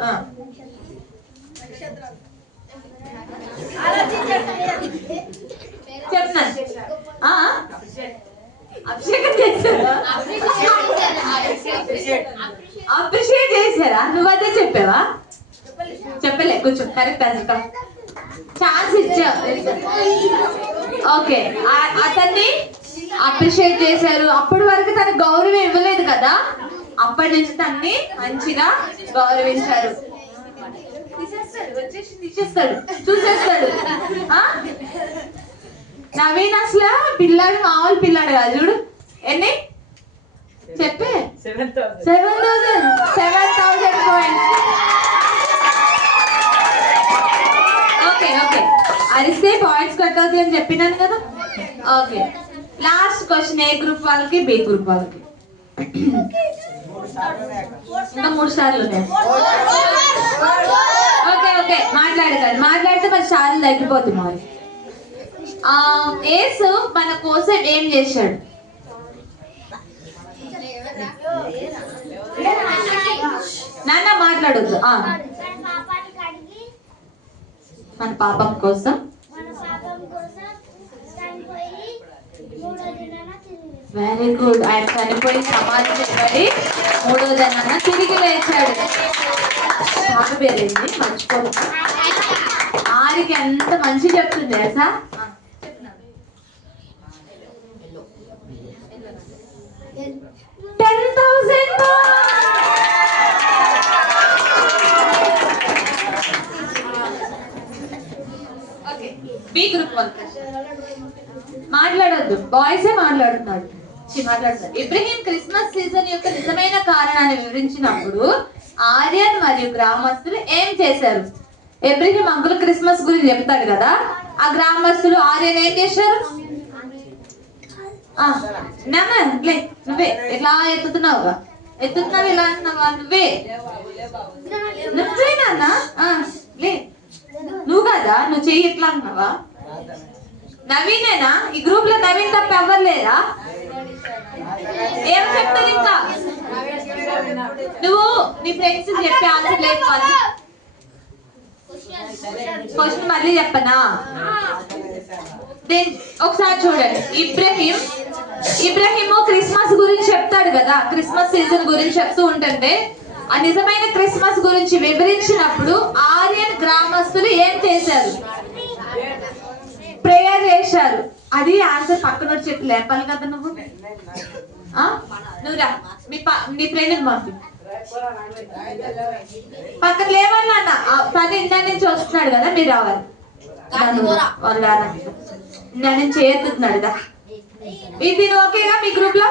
చెప్తున్నాను. అభిషేకం చేశారా? అప్రిషియేట్ చేశారా? నువ్వైతే చెప్పావా? చెప్పలే. కొంచెం కరెక్ట్ ఆన్సర్. ఛాన్స్ ఇచ్చా. ఓకే, అతన్ని అప్రిషియేట్ చేశారు. అప్పటి వరకు తన గౌరవం ఇవ్వలేదు కదా, అప్పటి నుంచి తన్ని మంచిగా గౌరవించారు. తీసేస్తాడు, చూసేస్తాడు. నవీన్ అసలు పిల్లాడు మామూలు పిల్లాడు కాదు. చూడు ఎన్ని చెప్పే 7,000 పాయింట్స్. ఓకే ఓకే, అరిస్తే పాయింట్స్ కట్ అవుతాయి అని చెప్పినాను కదా. ఓకే, లాస్ట్ క్వశ్చన్ ఏ గ్రూప్ వాళ్ళకి, బి గ్రూప్ వాళ్ళకి. ఇంకా 3 సార్లు ఉన్నాయి. ఓకే ఓకే, మాట్లాడితే మరి సార్లు తగ్గిపోతుంది. మరి యేసు మన కోసం ఏం చేశాడు? నాన్న మాట్లాడొద్దు. మన పాపం కోసం వెరీ గుడ్. ఆయన చనిపోయి సమాధి చేయబడి 3వ దినాన తిరిగి లేచాడు. పాప పేరేంటి మర్చిపోదు. ఆరికి ఎంత మంచి చెప్తుంది తెలుసా? బి గ్రూప్ మాట్లాడొద్దు, బాయ్సే మాట్లాడుతున్నాడు. ఇబ్రహీం క్రిస్మస్ సీజన్ యొక్క నిజమైన కారణాన్ని వివరించినప్పుడు ఆర్యన్ మరియు గ్రామస్తులు ఏం చేశారు? ఇబ్రహీం అంకుల్ క్రిస్మస్ గురించి చెప్తాడు కదా, ఆ గ్రామస్తులు ఆర్యన్ ఏం చేశారు? నువ్వే ఎట్లా ఎత్తుతున్నావుగా, ఎత్తుతున్నావు ఇలా అంటున్నావా? నువ్వే నాన్న, లే నువ్వు కదా, నువ్వు చెయ్యి ఎట్లా అంటున్నావా? నవీనేనా? ఈ గ్రూప్ లో నవీన్ తప్ప ఎవరు లేరా? ఏం చెప్తారు ఇంకా? నువ్వు నీ ఫ్రెండ్స్ చెప్పే ఆన్సర్ లేదు. క్వశ్చన్ మళ్ళీ చెప్పనా? ఒకసారి చూడండి. ఇబ్రహీం క్రిస్మస్ గురించి చెప్తాడు కదా, క్రిస్మస్ సీజన్ గురించి చెప్తూ ఉంటుంటే ఆ నిజమైన క్రిస్మస్ గురించి వివరించినప్పుడు ఆర్యన్ గ్రామస్తులు ఏం చేశారు? ప్రేయర్ చేశారు. అది ఆన్సర్ పక్కన వచ్చి చెప్పి లేపాలి కదా నువ్వు. నువ్వు రా, నీ ఫ్రెండ్ పంపి పక్కన లేవన్నా. తను ఇందా నుంచి వస్తున్నాడు కదా, మీరు రావాలి. వాళ్ళు రానండి, ఇందా నుంచి చేస్తున్నాడు కదా. ఇది ఓకేగా మీ గ్రూప్ లో?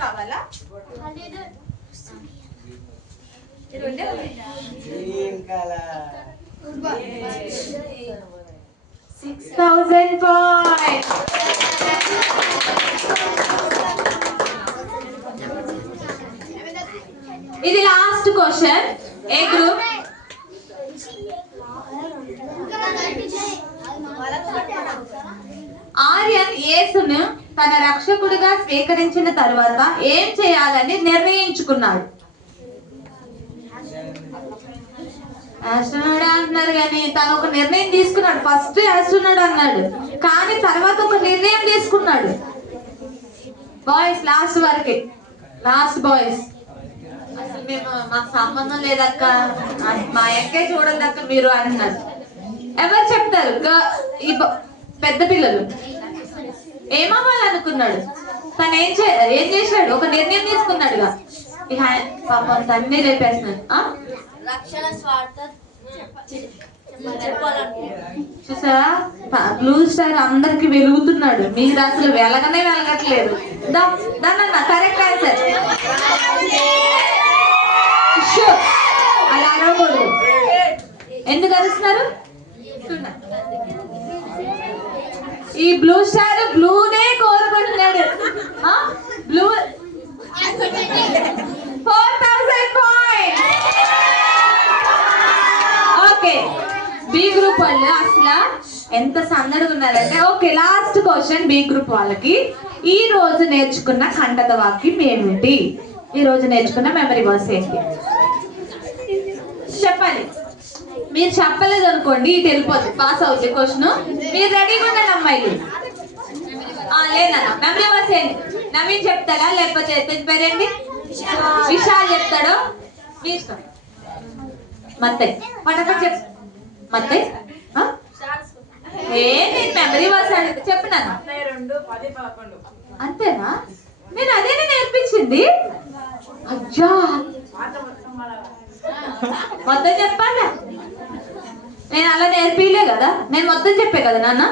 కావాలా? 6,000 points. ఇది లాస్ట్ క్వశ్చన్. ఏ గ్రూప్? ఆర్యన్ యేసును తన రక్షకుడిగా స్వీకరించిన తరువాత ఏం చేయాలని నిర్ణయించుకున్నాడు? ఆస్ట్రోనాట్ అంటున్నారు కానీ తను ఒక నిర్ణయం తీసుకున్నాడు. ఫస్ట్ ఆస్ట్రోనాట్ అన్నాడు, కానీ తర్వాత ఒక నిర్ణయం తీసుకున్నాడు. బాయ్స్ లాస్ట్ వరకే, లాస్ట్ బాయ్స్. అసలు మేము మాకు సంబంధం లేదక్క, మా ఎక్కే చూడదక్క మీరు అంటున్నారు. ఎవరు చెప్తారు? ఈ పెద్ద పిల్లలు. ఏమవ్వాలనుకున్నాడు? తను ఏం చేశాడు? ఒక నిర్ణయం తీసుకున్నాడుగా. పాపం తన్నే రేపేస్తున్నాడు. చూసారా, బ్లూ స్టార్ అందరికి వెలుగుతున్నాడు, మీరు అసలు వెలగనే వెలగట్లేదు. దానన్నా కరెక్ట్ ఆన్సర్. అలా అరవకూడదు. ఎందుకు అరుస్తున్నారు? ఈ బ్లూ స్టార్ బ్లూనే కోరుకుంటున్నాడు. Blue 4,000 points. Okay, B group వాళ్ళు అసలు ఎంత సందడిగా ఉన్నారంటే. Okay, last question B group వాళ్ళకి. ఈ రోజు నేర్చుకున్న ఖండత వాక్యం ఏమిటి? ఈ రోజు నేర్చుకున్న మెమరీ వర్స్ ఏంటి చెప్పాలి? మీరు చెప్పలేదు అనుకోండి ఇటు వెళ్ళిపోతుంది, పాస్ అవుతుంది క్వశ్చన్. మీరు రెడీగా ఉండండి అమ్మాయిలు. లేదన్నా మెమరీ వర్స్ ఏంటి? నవీన్ చెప్తాడా లేకపోతే పేరేంటి విశాల్ చెప్తాడో మీ ఇష్టం. మత్తయ్య పటపట్ చెప్. మత్తయ్య ఏంటి మెమరీ వర్స్ అంటే చెప్పినాను అంతేనా? నేను అదేనే నేర్పించింది. అయ్యా మొత్తం చెప్పాలా? నేను అలా నేర్పిలే కదా, నేను మొత్తం చెప్పే కదా నాన్న.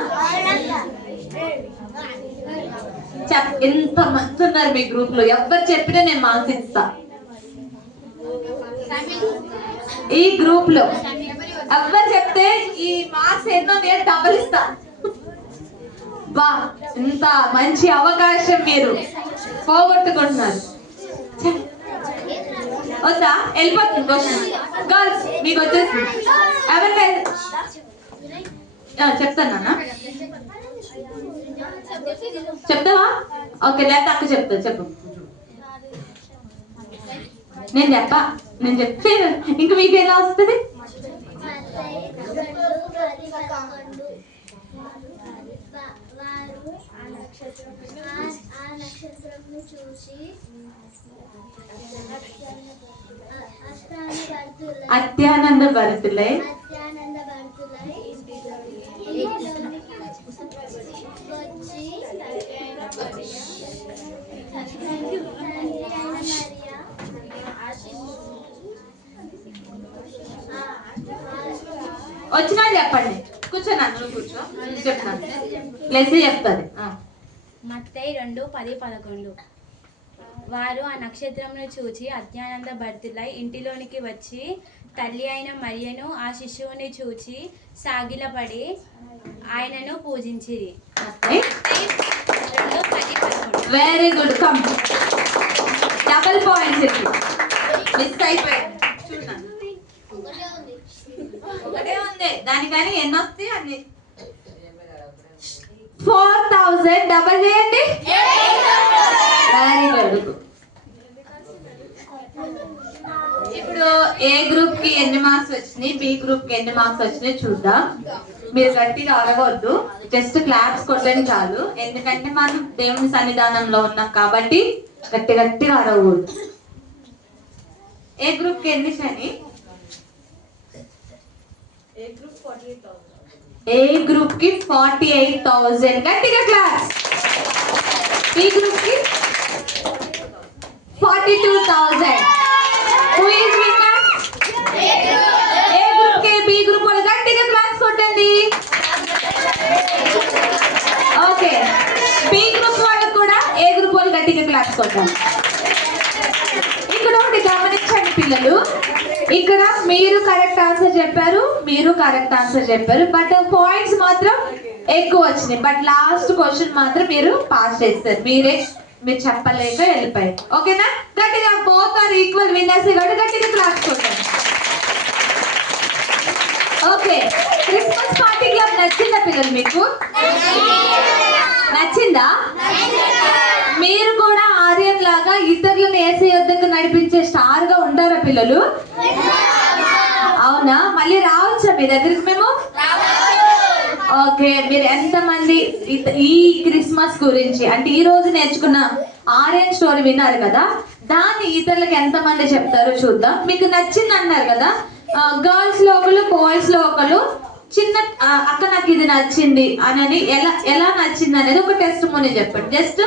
ఎంత మంది ఉన్నారు మీ గ్రూప్ లో, ఎవరు చెప్పినా నేను మార్క్స్ ఇస్తా. ఈ గ్రూప్ లో ఎవరు చెప్తే ఈ మార్క్స్ ఎన్నో నేను డబల్ ఇస్తా. బా ఇంత మంచి అవకాశం మీరు పోగొట్టుకుంటున్నారు. వద్దా వెళ్ళిపోతుంది క్వశ్చన్. గర్ల్స్ మీకు వచ్చేసి ఎవరికైనా చెప్తానా? చెప్తావా? ఓకే లేకపోతే అక్క చెప్తా. చెప్పు. నేను చెప్తే ఇంక మీకు ఎలా వస్తుంది? అత్యానంద భరితులై వచ్చినా చెప్పండి. కూర్చోనా? నువ్వు కూర్చో, చెప్తాను. లెసి చెప్తాది. మత్తయి 2:10-11. వారు ఆ నక్షత్రమును చూచి అత్యానంద భరితులై ఇంటిలోనికి వచ్చి తల్లి అయిన మరియను ఆ శిశువుని చూచి సాగిలపడి ఆయనను పూజించిరి. Very good. Come double points. Miss అయిపోయాయి. ఒకటే ఉంది దానికని ఎన్ని వస్తాయి అన్ని. 4000 డబల్ చేయండి. Very good. ఇప్పుడు ఏ గ్రూప్ కి ఎన్ని మార్క్స్ వచ్చినాయి, బి గ్రూప్ కి ఎన్ని మార్క్స్ వచ్చినాయి చూద్దాం. మీరు గట్టిగా అడగవద్దు, జస్ట్ క్లాప్స్ కొట్టండి చాలు. ఎందుకంటే మనం దేవుని సన్నిధానంలో ఉన్నాం కాబట్టి గట్టిగా అడగకూడదు. ఏ గ్రూప్ కి ఎన్ని శని? ఏ గ్రూప్ కి 48,000. గట్టిగా క్లాస్. బి గ్రూప్ కి 42,000. Who is winner? A group కి బి గ్రూప్ వాళ్ళు గట్టిగా క్లాస్ కొట్టండి. ఓకే బి గ్రూప్ వాళ్ళకి కూడా ఏ గ్రూప్ వాళ్ళు గట్టిగా క్లాస్ కొట్టండి. ఇక్కడ ఒకటి గమనించండి పిల్లలు, ఇక్కడ మీరు కరెక్ట్ ఆన్సర్ చెప్పారు, బట్ పాయింట్స్ మాత్రం ఎక్కువ వచ్చినాయి. బట్ లాస్ట్ క్వశ్చన్ మాత్రం మీరు పాస్ చేస్తారు. మీరు చెప్పలేక వెళ్ళిపోయారు. ఓకేనా? గట్టిగా బోత్ ఆర్ ఈక్వల్ విన్నర్స్ కాబట్టి గట్టిగా క్లాస్ కొట్టండి. ఓకే క్రిస్మస్ పార్టీ క్లబ్ నచ్చిందా పిల్లలు? మీకు నచ్చిందా? మీరు కూడా ఆర్యన్ లాగా ఇతరులను ఏసీ వద్దకు నడిపించే స్టార్ గా ఉంటారా పిల్లలు? అవునా? మళ్ళీ రావచ్చా మీ దగ్గరికి మేము? ఓకే మీరు ఎంతమంది ఈ క్రిస్మస్ గురించి అంటే ఈ రోజు నేర్చుకున్న ఆర్యన్ స్టోరీ విన్నారు కదా, దాన్ని ఇతరులకు ఎంతమంది చెప్తారో చూద్దాం. మీకు నచ్చింది అన్నారు కదా, గర్ల్స్ లో ఒకరు బాయ్స్ లో ఒకరు చిన్న అక్క నాకు ఇది నచ్చింది అని ఎలా నచ్చింది అనేది ఒక టెస్ట్ మోనీ చెప్పండి. Just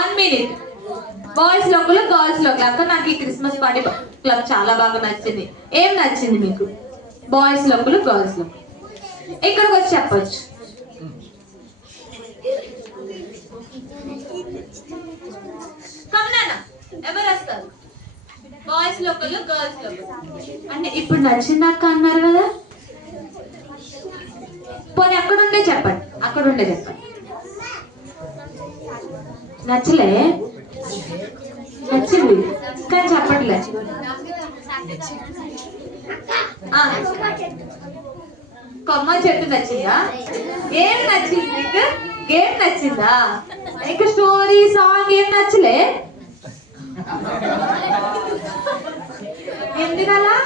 1 minute. బాయ్స్ లో ఒకరు గర్ల్స్ లో ఒకరు. అక్క నాకు ఈ క్రిస్మస్ పార్టీ క్లబ్ చాలా బాగా నచ్చింది. ఏం నచ్చింది మీకు? బాయ్స్ లో ఒకరు గర్ల్స్ లో. ఇక్కడికి వచ్చి చెప్పొచ్చు. కమనానా ఎవరు వస్తారు? బాయ్స్ లో ఒకరు గర్ల్స్ లో అంటే ఇప్పుడు నచ్చింది అక్క అన్నారు కదా, పోనీ అక్కడుండే చెప్పండి. నచ్చలే? నచ్చింది కానీ చెప్పట్లే. కొమ్మ చెట్టు నచ్చిందా? ఏం నచ్చింది నీకు? గేమ్ నచ్చిందా? ఇంకా స్టోరీ సాంగ్ ఏం నచ్చలే? ఎందుకలా?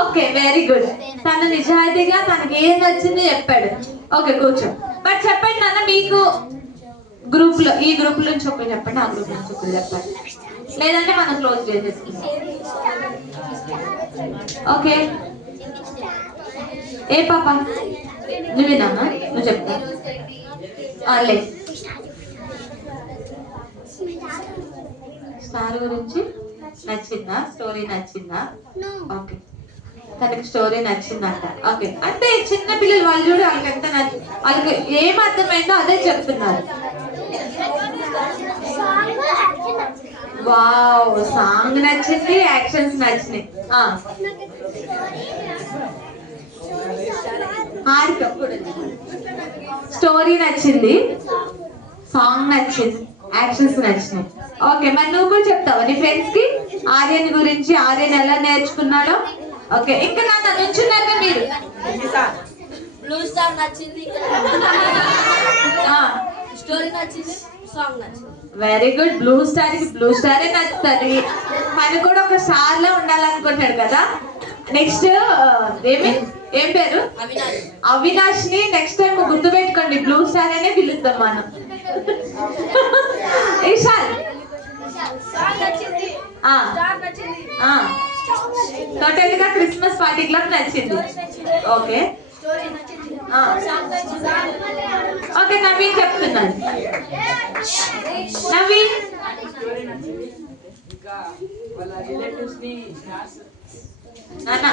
Okay very good. తను నిజాయితీగా తనకి ఏం నచ్చిందో చెప్పాడు. ఓకే కూర్చో. బట్ చెప్పండి నాన్న, మీకు గ్రూప్ లో ఈ గ్రూప్ నుంచి ఒకరు చెప్పండి, ఆ గ్రూప్ నుంచి ఒకరు చెప్పండి, లేదంటే మనం క్లోజ్ చేసేసుకుందాం. ఓకే ఏ పాప నువ్వేనా, నువ్వు చెప్తా లే. స్టార్ గురించి నచ్చిందా, స్టోరీ నచ్చిందా? ఓకే తనకి స్టోరీ నచ్చిందంట. ఓకే అంటే చిన్న పిల్లలు వాళ్ళు చూడు, వాళ్ళకి ఎంత వాళ్ళకి ఏం అర్థమైందో అదే చెప్తున్నారు. వావ్ సాంగ్ నచ్చింది, యాక్షన్స్ నచ్చినాయి. స్టోరీ నచ్చింది, సాంగ్ నచ్చింది, యాక్షన్స్ నచ్చినాయి. ఓకే మరి నువ్వు కూడా చెప్తావా నీ ఫ్రెండ్స్ కి ఆర్యన్ గురించి, ఆర్యన్ ఎలా నేర్చుకున్నాడో? ఓకే ఇంకా నా నుంచున్నాక మీరు బ్లూ స్టార్ నచ్చింది, స్టోరీ నచ్చింది, సాంగ్ నచ్చింది. Very good. బ్లూ స్టార్ కి బ్లూ స్టారే నచ్చుతుంది, తను కూడా ఒక స్టార్ లో ఉండాలనుకుంటాడు కదా. నెక్స్ట్ ఏం పేరు? అవినాష్ ని నెక్స్ట్ టైం గుర్తు పెట్టుకోండి, బ్లూ స్టార్ అనే పిలుద్దాం మనం. ఇషాల్ టోటల్ గా క్రిస్మస్ పార్టీ క్లబ్ నచ్చింది. ఓకే ఓకే నవీన్ చెప్తున్నాను. నవీన్ నాన్న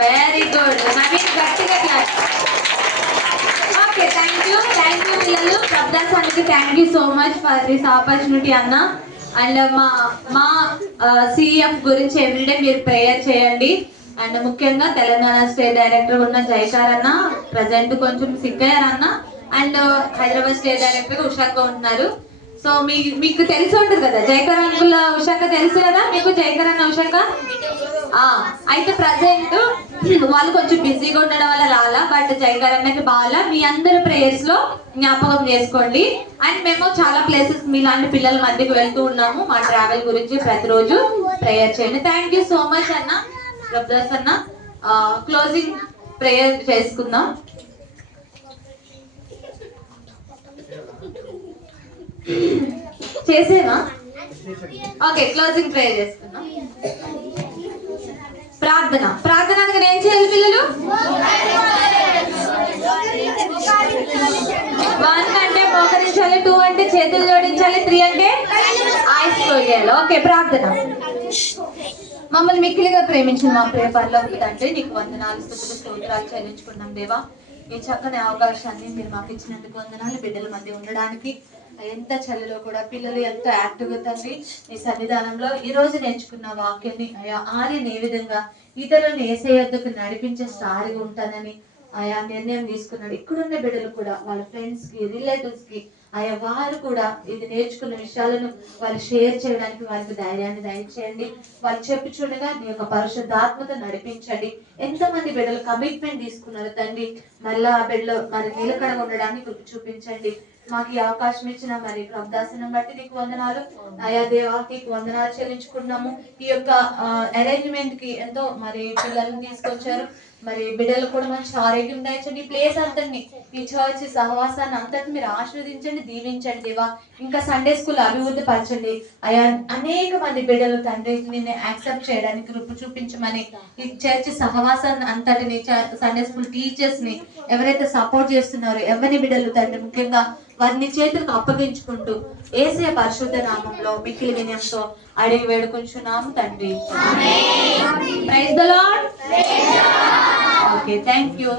వెరీ గుడ్ నవీన్ గట్టిగా క్లాస్. ఓకే థ్యాంక్ యూ పిల్లలు. శబ్దాసానికి thank you so much for this opportunity అన్న. అండ్ మా సిఎఫ్ గురించి ఎవ్రీడే మీరు ప్రేయర్ చేయండి. అండ్ ముఖ్యంగా తెలంగాణ స్టేట్ డైరెక్టర్ ఉన్న జైకార్ అన్న ప్రజెంట్ కొంచెం సిక్ అయ్యారన్న. అండ్ హైదరాబాద్ స్టేట్ డైరెక్టర్ ఉషాక ఉంటున్నారు. సో మీకు తెలిసి ఉంటుంది కదా జైకర్ అంకుల్ ఉషాక తెలుసు కదా మీకు, జైకర్ అన్న ఉషాక. అయితే ప్రజెంట్ వాళ్ళు కొంచెం బిజీగా ఉండడం వల్ల రాలా, బట్ జైకర్ అన్నకి బాగా మీ అందరి ప్రేయర్స్ లో జ్ఞాపకం చేసుకోండి. అండ్ మేము చాలా ప్లేసెస్ మీలాంటి పిల్లల మధ్యకి వెళ్తూ ఉన్నాము. మా ట్రావెల్ గురించి ప్రతిరోజు ప్రేయర్ చేయండి. థ్యాంక్ యూ సో మచ్ అన్న. రబ్దాస్ అన్న క్లోజింగ్ ప్రేయర్ చేసుకుందాం. చేసేనా? ఓకే క్లోజింగ్ ప్రేయర్ చేసుకుందాం. ప్రార్థనకు ఏం చేయాలి పిల్లలు? 1 అంటే మోకరించాలి, 2 అంటే చేతులు జోడించాలి, 3 అంటే ఐస్ క్లోజ్ చేయాలి. ఓకే ప్రార్థన. మమ్మల్ని మిక్కిలిగా ప్రేమించిన మా ప్రియ పరలోకపు తండ్రి, నీకు వందనాలు, స్తుతులు, స్తోత్రాలు చెల్లించుకున్నాం దేవా. ఈ చక్కని అవకాశాన్ని మీరు మాకు ఇచ్చినందుకు వందనాలు. బిడ్డల మధ్య ఉండడానికి ఎంత చలిలో కూడా పిల్లలు ఎంతో యాక్టివ్గా తండ్రి నీ సన్నిధానంలో ఈ రోజు నేర్చుకున్న వాక్యాన్ని ఆర్యన్ ఏ విధంగా ఇతరులను యేసయ్యకు నడిపించే స్టార్గా ఉంటానని ఆయా నిర్ణయం తీసుకున్నాడు. ఇక్కడున్న బిడ్డలు కూడా వాళ్ళ ఫ్రెండ్స్ కి, రిలేటివ్స్ కి ఆయా వారు కూడా ఇది నేర్చుకున్న విషయాలను వాళ్ళు షేర్ చేయడానికి వారికి ధైర్యాన్ని దయచేయండి. వాళ్ళు చెప్పి చూడగా నీ యొక్క పరిశుద్ధాత్మతో నడిపించండి. ఎంతమంది బిడ్డలు కమిట్మెంట్ తీసుకున్నారు తండ్రి, మళ్ళీ ఆ బిడ్డలు మరి నిలకడగా ఉండడానికి కృప చూపించండి. మాకు ఈ అవకాశం ఇచ్చిన మరి ప్రభుదాసనం బట్టి నీకు వందనాలు. ఆయా దేవా నీకు వందనాలు చెల్లించుకున్నాము. ఈ యొక్క అరేంజ్మెంట్ కి ఎంతో మరి పిల్లలను తీసుకొచ్చారు. మరి బిడ్డలు కూడా మంచి ఆరోగ్యం దయచండి. ఈ ప్లేస్ అంతటిని, ఈ చర్చ్ సహవాసాన్ని అంతటిని మీరు ఆశీర్వదించండి, దీవించండి దేవా. ఇంకా సండే స్కూల్ అభివృద్ధి పరచండి. అయా అనేక మంది బిడ్డలు తండ్రి నిన్ను యాక్సెప్ట్ చేయడానికి రూపు చూపించమని ఈ చర్చ్ సహవాసాన్ని అంతటిని, సండే స్కూల్ టీచర్స్ ని ఎవరైతే సపోర్ట్ చేస్తున్నారో ఎవరి బిడ్డలు తండ్రి ముఖ్యంగా వారిని చేతులకు అప్పగించుకుంటూ యేసయ్య పరిశుద్ధ నామంలో మిక్కిలి వినయంతో అడిగి వేడుకుంటున్నాము తండ్రి. Praise the Lord. Okay thank you.